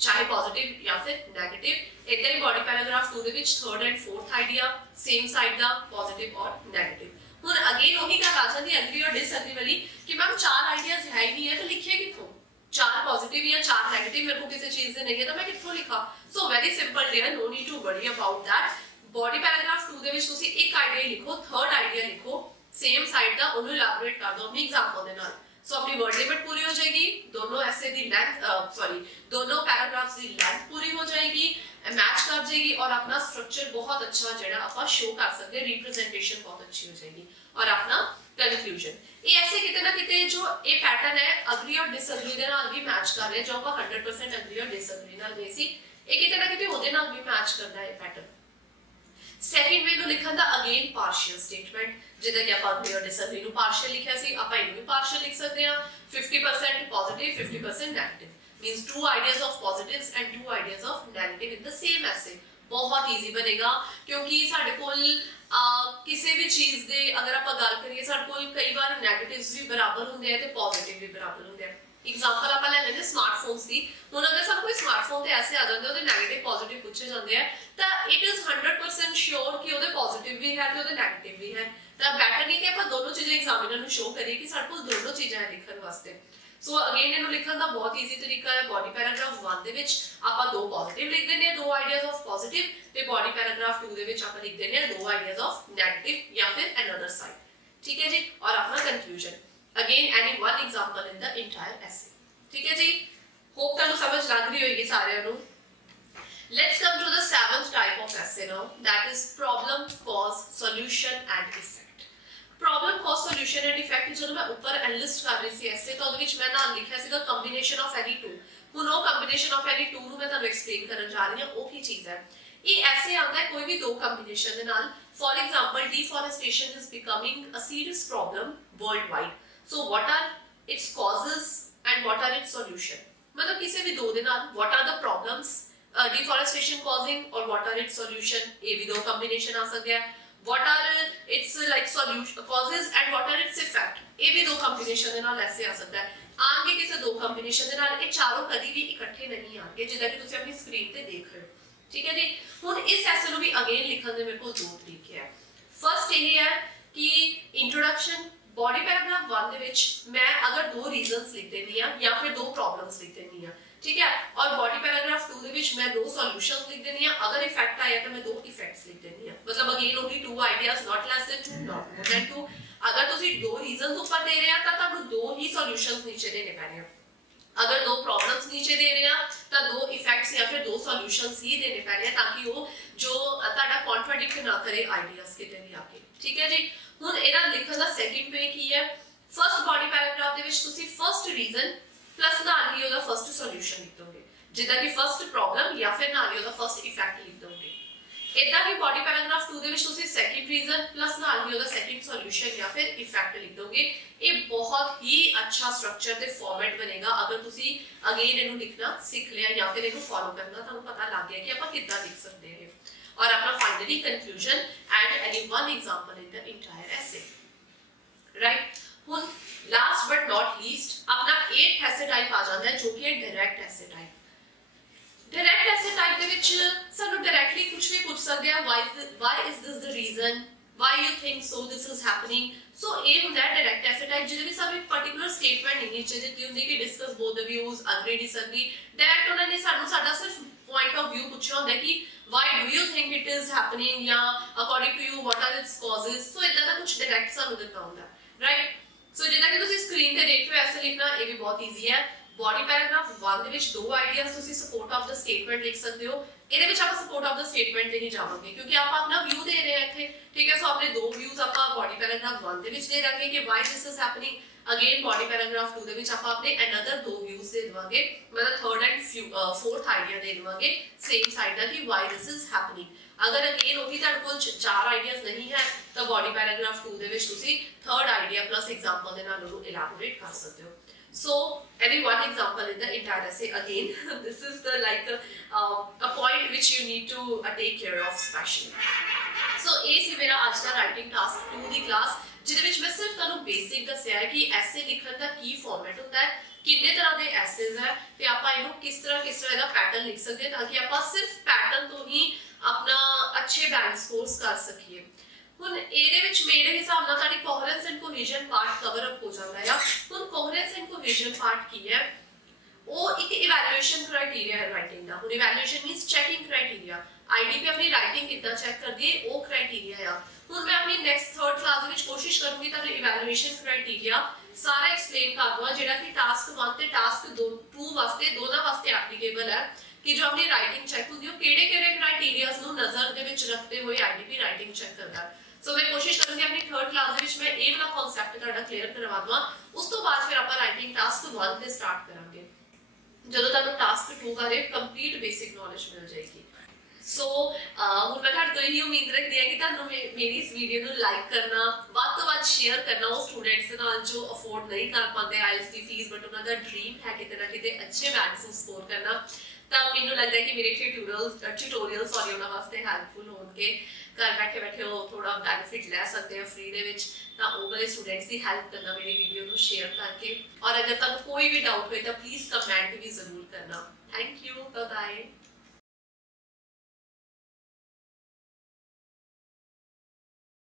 ਚਾਹੇ ਪੋਜ਼ਿਟਿਵ ਜਾਂ ਫਿਰ ਨੈਗੇਟਿਵ। ਇੱਧਰ ਹੀ ਬੋਡੀ ਪੈਰਾਗ੍ਰਾਫ 2 ਦੇ ਵਿੱਚ third and fourth idea, same side the positive ਔਰ ਨੈਗੇਟਿਵ। ਹੁਣ ਅਗੇਨ ਉਹੀ ਗੱਲ ਆ ਜਾਂਦੀ ਐਗਰੀ ਔਰ ਡਿਸਐਗਰੀ ਵਾਲੀ ਕਿ ਮੈਮ ਚਾਰ ਆਈਡੀਆਜ਼ ਹੈ ਹੀ ਨਹੀਂ ਹੈ ਤਾਂ ਲਿਖੇ ਕਿੱਥੋਂ? ਚਾਰ ਪੋਜ਼ਿਟਿਵ ਜਾਂ ਚਾਰ ਨੈਗੇਟਿਵ ਮੇਰੇ को किसी चीज से नहीं है तो मैं कित्थों लिखा? So very simple dear, no need to worry about that. Body paragraph 2 ਦੇ ਵਿੱਚ ਤੁਸੀਂ ਇੱਕ ਆਈਡੀਆ ਲਿਖੋ, ਥਰਡ ਆਈਡੀਆ ਲਿਖੋ, ਸੇਮ ਸਾਈਡ ਦਾ, ਉਹਨੂੰ ਇਲੈਬੋਰੇਟ ਕਰ ਦਿਓ ਆਪਣੀ ਐਗਜ਼ਾਮਪਲ ਦੇ ਨਾਲ। ਸੋ ਆਪਣੀ ਵਰਡ ਲਿਮਿਟ ਪੂਰੀ ਹੋ ਜਾਏਗੀ, ਦੋਨੋਂ ਐਸੇ ਦੀ ਲੈਂਥ ਦੋਨੋਂ ਪੈਰਾਗ੍ਰਾਫਸ ਦੀ ਲੈਂਥ ਪੂਰੀ ਹੋ ਜਾਏਗੀ, ਮੈਚ ਕਰ ਜਾਏਗੀ और अपना स्ट्रक्चर बहुत अच्छा ਜਿਹੜਾ ਆਪਾਂ ਸ਼ੋ ਕਰ ਸਕਦੇ ਹਾਂ, ਰਿਪਰੈਜ਼ੈਂਟੇਸ਼ਨ ਬਹੁਤ ਅੱਛੀ ਹੋ ਜਾਏਗੀ और अपना कंक्लूजन। ਇਹ ਐਸੇ ਕਿਤੇ ਨਾ ਕਿਤੇ ਜੋ ਇਹ ਪੈਟਰਨ ਹੈ ਅਗਰੀ ਔਰ ਡਿਸਐਗਰੀ ਦੇ ਨਾਲ ਵੀ ਮੈਚ ਕਰ ਰਿਹਾ, ਜੋ ਆਪਾਂ 100% ਅਗਰੀ ਔਰ ਡਿਸਐਗਰੀ ਨਾਲ ਗਏ ਸੀ, ਇਹ ਕਿਤੇ ਨਾ ਕਿਤੇ ਉਹਦੇ ਨਾਲ ਵੀ ਮੈਚ ਕਰਦਾ ਹੈ ਇਹ ਪੈਟਰਨ। ਸੈਕਿੰਡ ਵੇ ਨੂੰ ਲਿਖਣ ਦਾ ਅਗੇਨ ਪਾਰਸ਼ੀਅਲ ਸਟੇਟਮੈਂਟ, ਜਿੱਦਾਂ ਕਿ ਆਪਾਂ ਅਗਰੀ ਔਰ ਡਿਸਐਗਰੀ ਨੂੰ ਪਾਰਸ਼ੀਅਲ ਲਿਖਿਆ ਸੀ, ਆਪਾਂ ਇਹਨੂੰ ਵੀ ਪਾਰਸ਼ੀਅਲ ਲਿਖ ਸਕਦੇ ਹਾਂ। 50% positive 50% negative means two ideas of positives and two ideas of negative in the same essay। बहुत ईजी बनेगा क्योंकि साडे कोल किसी भी चीज दे अगर आप गल करिए साडे कोल कई बार नेगेटिव्स भी बराबर होंदे हैं ते पॉजिटिव भी बराबर होंदे हैं। एग्जांपल आप ले लेंगे स्मार्टफोन्स दी, हुण अगर सानू कोई स्मार्टफोन ते ऐसे आ जांदे ओदे नेगेटिव पॉजिटिव पूछे जांदे हैं तां इट इज 100% श्योर कि ओदे पॉजिटिव भी है ते ओदे नेगेटिव भी है। तां बेटर नहीं कि आप दोनों चीज़ें एग्जामिनर नू शो करिए कि साडे कोल दोनों चीज़ां है लिखण वास्ते। सो अगेन ਇਹਨੂੰ ਲਿਖਣ ਦਾ ਬਹੁਤ ਈਜ਼ੀ ਤਰੀਕਾ ਹੈ। ਬੋਡੀ ਪੈਰਾਗ੍ਰਾਫ 1 ਦੇ ਵਿੱਚ ਆਪਾਂ ਦੋ ਪੋਜ਼ਿਟਿਵ ਲਿਖ ਦਿੰਦੇ ਹਾਂ, ਦੋ ਆਈਡੀਆਜ਼ ਆਫ ਪੋਜ਼ਿਟਿਵ, ਤੇ ਬੋਡੀ ਪੈਰਾਗ੍ਰਾਫ 2 ਦੇ ਵਿੱਚ ਆਪਾਂ ਲਿਖ ਦਿੰਦੇ ਹਾਂ ਦੋ ਆਈਡੀਆਜ਼ ਆਫ ਨੈਗੇਟਿਵ ਜਾਂ ਫਿਰ ਅਨਦਰ ਸਾਈਡ, ਠੀਕ ਹੈ ਜੀ। ਔਰ ਆਪਣਾ ਕੰਕਲੂਜਨ ਅਗੇਨ ਐਨੀ ਵਨ ਐਗਜ਼ਾਮਪਲ ਇਨ ਦ ਇੰਟਾਇਰ ਐਸੇ, ਠੀਕ ਹੈ ਜੀ। ਹੋਪ ਤੁਹਾਨੂੰ ਸਮਝ ਲੱਗ ਰਹੀ ਹੋਏਗੀ ਸਾਰਿਆਂ ਨੂੰ। Let's come to the seventh type of essay now, that is problem, cause, solution and effect। Problem cause solution and effect ਜਦੋਂ ਮੈਂ ਉੱਪਰ ਐਨਲਿਸਟ ਕਰ ਰਹੀ ਸੀ ਐਸੇ ਤਾਂ ਉਹਦੇ ਵਿੱਚ ਮੈਂ ਨਾਮ ਲਿਖਿਆ ਸੀਗਾ ਕੰਬੀਨੇਸ਼ਨ ਆਫ ਐਨੀ ਟੂ। ਹੁਣ ਉਹ ਕੰਬੀਨੇਸ਼ਨ ਆਫ ਐਨੀ ਟੂ ਨੂੰ ਮੈਂ ਤੁਹਾਨੂੰ ਐਕਸਪਲੇਨ ਕਰਨ ਜਾ ਰਹੀ ਹਾਂ, ਉਹ ਕੀ ਚੀਜ਼ ਹੈ। ਇਹ ਐਸੇ ਆਉਂਦਾ ਹੈ ਕੋਈ ਵੀ ਦੋ ਕੰਬੀਨੇਸ਼ਨ ਦੇ ਨਾਲ। For example deforestation is becoming a serious problem worldwide, so what are its causes and what are its solution. मतलब किसी भी दो ਦੇ ਨਾਲ what are the problems deforestation causing और व्हाट आर इट्स सॉल्यूशन, ਇਹ ਵੀ ਦੋ ਕੰਬੀਨੇਸ਼ਨ ਆ ਸਕਦੇ ਆ। what are its like solution causes and what are its effect, ਇਹ ਵੀ ਦੋ ਕੰਬੀਨੇਸ਼ਨ ਦੇ ਨਾਲ ਐਸੇ ਆ ਸਕਦਾ ਹੈ। ਆਣਗੇ ਕਿਸੇ ਦੋ ਕੰਬੀਨੇਸ਼ਨ ਦੇ ਨਾਲ, ਇਹ ਚਾਰੋਂ ਕਦੀ ਵੀ ਇਕੱਠੇ ਨਹੀਂ ਆਣਗੇ ਜਿੱਦਾਂ ਕਿ ਤੁਸੀਂ ਆਪਣੀ ਸਕਰੀਨ ਤੇ ਦੇਖ ਰਹੇ ਹੋ, ਠੀਕ ਹੈ ਜੀ। ਹੁਣ ਇਸ ਐਸੇ ਨੂੰ ਵੀ ਅਗੇਨ ਲਿਖਣ ਦੇ ਮੇਰੇ ਕੋਲ ਦੋ ਤਰੀਕੇ ਹੈ। ਫਰਸਟ ਇਹ ਹੈ ਕਿ ਇੰਟਰੋਡਕਸ਼ਨ ਬੋਡੀ ਪੈਰਾਗ੍ਰਾਫ 1 ਦੇ ਵਿੱਚ ਮੈਂ ਅਗਰ ਦੋ ਰੀਜ਼ਨਸ ਲਿਖ ਦਿੰਦੀ ਆ ਜਾਂ ਫਿਰ ਦੋ ਪ੍ਰੋਬਲਮਸ ਲਿਖ ਦਿੰਦੀ ਆ, ठीक है। और बॉडी पैराग्राफ 2 ਦੇ ਵਿੱਚ ਮੈਂ ਦੋ ਸੋਲੂਸ਼ਨਸ ਲਿਖ ਦੇਣੀ ਆ, ਅਗਰ ਇਫੈਕਟ ਆਇਆ ਤਾਂ ਮੈਂ ਦੋ ਇਫੈਕਟਸ ਲਿਖ ਦੇਣੀ ਆ। मतलब again only two ideas, not less than two, not more than two। अगर ਤੁਸੀਂ ਦੋ ਰੀਜ਼ਨਸ ਉੱਪਰ ਦੇ ਰਹੇ ਆ ਤਾਂ ਤੁਹਾਨੂੰ ਦੋ ਹੀ ਸੋਲੂਸ਼ਨਸ ਨੀਚੇ ਦੇਣੇ ਪੈਣੇ ਆ। अगर 2 प्रॉब्लम्स नीचे दे रहे हैं तो 2 इफेक्ट्स या फिर 2 सॉल्यूशंस ही देने पैने ताकि वो जो ਤੁਹਾਡਾ कॉन्ट्राडिक्ट ना करे आइडियाज किते भी आके। ठीक है जी। ਹੁਣ ਇਹਦਾ ਲਿਖਣ ਦਾ ਸੈਕਿੰਡ ਵੇ ਕੀ ਹੈ, ਫਸਟ ਬॉडी ਪੈਰਾਗ੍ਰਾਫ ਦੇ ਵਿੱਚ ਤੁਸੀਂ ਫਸਟ ਰੀਜ਼ਨ ਪਲੱਸ ਨਾਲ ਹੀ ਉਹਦਾ ਫਸਟ ਸੋਲੂਸ਼ਨ ਲਿਖ ਦੋਗੇ, ਜਿੱਦਾਂ ਕਿ ਫਸਟ ਪ੍ਰੋਬਲਮ ਜਾਂ ਫਿਰ ਨਾਲ ਹੀ ਉਹਦਾ ਫਸਟ ਇਫੈਕਟ ਲਿਖ ਦੋਗੇ। ਇਦਾਂ ਕਿ ਬॉडी ਪੈਰਾਗ੍ਰਾਫ 2 ਦੇ ਵਿੱਚ ਤੁਸੀਂ ਸੈਕਿੰਡ ਰੀਜ਼ਨ ਪਲੱਸ ਨਾਲ ਹੀ ਉਹਦਾ ਸੈਕਿੰਡ ਸੋਲੂਸ਼ਨ ਜਾਂ ਫਿਰ ਇਫੈਕਟ ਲਿਖ ਦੋਗੇ। ਇਹ ਬਹੁਤ ਹੀ ਅੱਛਾ ਸਟਰਕਚਰ ਤੇ ਫਾਰਮੈਟ ਬਣੇਗਾ ਅਗਰ ਤੁਸੀਂ ਅਗੇਨ ਇਹਨੂੰ ਲਿਖਣਾ ਸਿੱਖ ਲਿਆ ਜਾਂ ਫਿਰ ਇਹਨੂੰ ਫੋਲੋ ਕਰਨਾ ਤੁਹਾਨੂੰ ਪਤਾ ਲੱਗ ਗਿਆ ਕਿ ਆਪਾਂ ਕਿੱਦਾਂ ਲਿਖ ਸਕਦੇ ਹਾਂ। और अपना finally conclusion and any one example in the entire essay. Right, हुन लास्ट बट नॉट लीस्ट अपना 8th एसे टाइप आ जाता है जो कि है डायरेक्ट एसे टाइप। डायरेक्ट एसे टाइप ਦੇ ਵਿੱਚ ਸਾਨੂੰ डायरेक्टली कुछ भी पूछ सकते हैं, why is this the reason, why you think so, this is happening। so ਇਹ ਹੁੰਦਾ ਹੈ डायरेक्ट एसे टाइप ਜਿਹਦੇ ਵਿੱਚ ਸਾਨੂੰ ਇੱਕ ਪਾਰਟਿਕੂਲਰ ਸਟੇਟਮੈਂਟ ਨਹੀਂ ਨੀਚੇ ਦਿੱਤੀ ਹੁੰਦੀ ਕਿ ਡਿਸਕਸ ਬੋਥ ਦ ਵਿਊਜ਼, ਅਗਰੀ ਡਿਸਐਗਰੀ। डायरेक्ट ਉਹਨਾਂ ਨੇ ਸਾਨੂੰ ਸਾਡਾ ਸਿਰਫ पॉइंट ऑफ व्यू पूछा होता है कि why do you think it is happening या according to you what are its causes। so इतना का कुछ डायरेक्ट ਸਾਨੂੰ ਦਿੱਤਾ ਹੁੰਦਾ ਹੈ। ਰਾਈਟ, ਸੋ ਜਿੱਦਾਂ ਕਿ ਤੁਸੀਂ ਸਕਰੀਨ ਤੇ ਦੇਖ ਰਹੇ ਹੋ ਐਸੇ ਲਿਖਣਾ ਇਹ ਵੀ ਬਹੁਤ ਈਜ਼ੀ ਹੈ। ਬॉडी ਪੈਰਾਗ੍ਰਾਫ 1 ਦੇ ਵਿੱਚ 2 ਆਈਡੀਆਜ਼ ਤੁਸੀਂ ਸਪੋਰਟ ਆਫ ਦ ਸਟੇਟਮੈਂਟ ਲਿਖ ਸਕਦੇ ਹੋ। ਇਹਦੇ ਵਿੱਚ ਆਪਾਂ ਸਪੋਰਟ ਆਫ ਦ ਸਟੇਟਮੈਂਟ ਤੇ ਨਹੀਂ ਜਾਵਾਂਗੇ ਕਿਉਂਕਿ ਆਪਾਂ ਆਪਣਾ ਵਿਊ ਦੇ ਰਹੇ ਹਾਂ ਇੱਥੇ। ਠੀਕ ਹੈ, ਸੋ ਆਪਣੇ 2 ਵਿਊਜ਼ ਆਪਾਂ ਬॉडी ਪੈਰਾਗ੍ਰਾਫ 1 ਦੇ ਵਿੱਚ ਦੇ ਦਾਂਗੇ ਕਿ why this is happening। Again body paragraph 2 ਦੇ ਵਿੱਚ ਆਪਾਂ ਆਪਣੇ ਅਨਦਰ 2 ਵਿਊਜ਼ ਦੇ ਦਵਾਂਗੇ, ਮਤਲਬ ਥਰਡ ਐਂਡ ਫੋਰਥ ਆਈਡੀਆ ਦੇ ਦਵਾਂਗੇ ਸੇਮ ਸਾਈਡ ਦਾ ਕਿ why this is happening। ਅਗਰ ਅਗੇਨ ਉਹੀ ਤੁਹਾਡੇ ਕੋਲ 4 ਆਈਡੀਆਜ਼ ਨਹੀਂ ਹੈ ਤਾਂ ਬॉडी ਪੈਰਾਗ੍ਰਾਫ 2 ਦੇ ਵਿੱਚ ਤੁਸੀਂ ਥਰਡ ਆਈਡੀਆ ਪਲੱਸ ਐਗਜ਼ਾਮਪਲ ਦੇ ਨਾਲ ਉਹਨੂੰ ਇਲੈਬੋਰੇਟ ਕਰ ਸਕਦੇ ਹੋ। so any one example in the entire essay, again this is the like a point which you need to take care of specially। so ਇਹ ਸੀ ਮੇਰਾ ਅੱਜ ਦਾ ਰਾਈਟਿੰਗ ਟਾਸਕ 2 ਦੀ class ਜਿਹਦੇ ਵਿੱਚ ਮੈਂ ਸਿਰਫ ਤੁਹਾਨੂੰ ਬੇਸਿਕ ਦੱਸਿਆ ਹੈ ਕਿ ਐਸੇ ਲਿਖਣ ਦਾ ਕੀ ਫਾਰਮੈਟ ਹੁੰਦਾ ਹੈ, ਕਿੰਨੇ ਤਰ੍ਹਾਂ ਦੇ ਐਸੇਜ਼ ਹੈ ਤੇ ਆਪਾਂ ਇਹਨੂੰ ਕਿਸ ਤਰ੍ਹਾਂ ਇਹਦਾ ਪੈਟਰਨ ਲਿਖ ਸਕਦੇ ਹਾਂ ਤਾਂ ਕਿ ਆਪਾਂ ਸਿਰਫ ਪੈਟਰਨ ਤੋਂ ਹੀ ਆਪਣਾ ਅੱਛੇ ਬੈਂਡ ਸਕੋਰਸ ਕਰ ਸਕੀਏ। ਹੁਣ ਇਹਦੇ ਵਿੱਚ ਮੇਰੇ ਹਿਸਾਬ ਨਾਲ ਤੁਹਾਡੀ ਕੋਹਰੈਂਸ ਐਂਡ ਕੋਹੀਜ਼ਨ ਪਾਰਟ ਕਵਰ ਅਪ ਹੋ ਜਾਂਦਾ ਹੈ। ਹੁਣ ਕੋਹਰੈਂਸ ਐਂਡ ਕੋਹੀਜ਼ਨ ਪਾਰਟ ਕੀ ਹੈ, ਉਹ ਇੱਕ ਇਵੈਲੂਏਸ਼ਨ ਕ੍ਰਾਈਟੇਰੀਆ ਹੈ ਰਾਈਟਿੰਗ ਦਾ। ਹੁਣ evaluation means checking criteria, IDP ਆਪਣੀ ਰਾਈਟਿੰਗ ਕਿੱਦਾਂ ਚੈੱਕ ਕਰਦੀ ਹੈ ਉਹ ਕ੍ਰਾਈਟੇਰੀਆ ਆ। ਹੁਣ ਮੈਂ ਆਪਣੀ ਨੈਕਸਟ ਥਰਡ ਕਲਾਸ ਦੇ ਵਿੱਚ ਕੋਸ਼ਿਸ਼ ਕਰੂੰਗੀ ਤੁਹਾਨੂੰ ਇਵੈਲੂਏਸ਼ਨ ਕ੍ਰਾਈਟੇਰੀਆ ਸਾਰਾ ਐਕਸਪਲੇਨ ਕਰ ਦਵਾਂ ਜਿਹੜਾ ਕਿ ਟਾਸਕ 1 ਤੇ ਟਾਸਕ 2 ਵਾਸਤੇ ਦੋਨਾਂ ਵਾਸਤੇ ਐਪਲੀਕੇਬਲ ਹੈ ਕਿ ਜੋ ਆਪਣੀ ਰਾਈਟਿੰਗ ਚੈੱਕ ਹੁੰਦੀ ਉਹ ਕਿਹੜੇ ਕ੍ਰਾਈਟੇਰੀਆਜ਼ ਨੂੰ ਨਜ਼ਰ ਦੇ ਵਿੱਚ ਰੱਖਦੇ ਹੋਏ ਆਈਡੀਪੀ ਰਾਈਟਿੰਗ ਚੈੱਕ ਕਰਦਾ। ਸੋ ਮੈਂ ਕੋਸ਼ਿਸ਼ ਕਰੂੰਗੀ ਆਪਣੀ ਥਰਡ ਕਲਾਸ ਦੇ ਵਿੱਚ ਮੈਂ ਇਹ ਵਾਲਾ ਕਨਸੈਪਟ ਤੁਹਾਡਾ ਕਲੀਅਰ ਕਰਵਾ ਦਵਾਂ। ਉਸ ਤੋਂ ਬਾਅਦ ਫਿਰ ਆਪਾਂ ਰਾਈਟਿੰਗ ਟਾਸਕ 1 ਤੇ ਸਟਾਰਟ ਕਰਾਂਗੇ ਜਦੋਂ ਤੁਹਾਨੂੰ ਟਾਸਕ 2 ਬਾਰੇ ਕੰਪਲੀਟ ਬੇਸਿਕ ਨੌਲੇਜ ਮਿਲ ਜਾਏਗੀ। ਸੋ ਹੁਣ ਮੈਂ ਤੁਹਾਡੇ ਤੋਂ ਇਹੀ ਉਮੀਦ ਰੱਖਦੀ ਹਾਂ ਕਿ ਤੁਹਾਨੂੰ ਮੇਰੀ ਇਸ ਵੀਡੀਓ ਨੂੰ ਲਾਈਕ ਕਰਨਾ, ਵੱਧ ਤੋਂ ਵੱਧ ਸ਼ੇਅਰ ਕਰਨਾ ਉਹ ਸਟੂਡੈਂਟਸ ਦੇ ਨਾਲ ਜੋ ਅਫੋਰਡ ਨਹੀਂ ਕਰ ਪਾਉਂਦੇ ਆਈਐਲਟਸ ਦੀ ਫੀਸ ਬਟ ਉਹਨਾਂ ਦਾ ਡ੍ਰੀਮ ਹੈ ਕਿਤੇ ਨਾ ਕਿਤੇ ਅੱਛੇ ਬੈਂਡਸ ਨੂੰ ਸਕੋਰ ਕਰਨਾ। ਤਾਂ ਮੈਨੂੰ ਲੱਗਦਾ ਹੈ ਕਿ ਮੇਰੇ ਟਿਊਟੋਰੀਅਲਸ ਉਹਨਾਂ ਵਾਸਤੇ ਹੈਲਪਫੁਲ ਹੋਣਗੇ। ਘਰ ਬੈਠੇ ਉਹ ਥੋੜਾ ਬੈਨੀਫਿਟ ਲੈ ਸਕਦੇ ਆ ਫ੍ਰੀ ਦੇ ਵਿੱਚ, ਤਾਂ ਉਹ ਵਾਲੇ ਸਟੂਡੈਂਟਸ ਦੀ ਹੈਲਪ ਕਰਨਾ ਮੇਰੀ ਵੀਡੀਓ ਨੂੰ ਸ਼ੇਅਰ ਕਰਕੇ। ਔਰ ਅਗਰ ਤੁਹਾਨੂੰ ਕੋਈ ਵੀ ਡਾਊਟ ਹੋਏ ਤਾਂ ਪਲੀਜ਼ ਕਮੈਂਟ ਵੀ ਜ਼ਰੂਰ ਕਰਨਾ। Thank you, bye bye.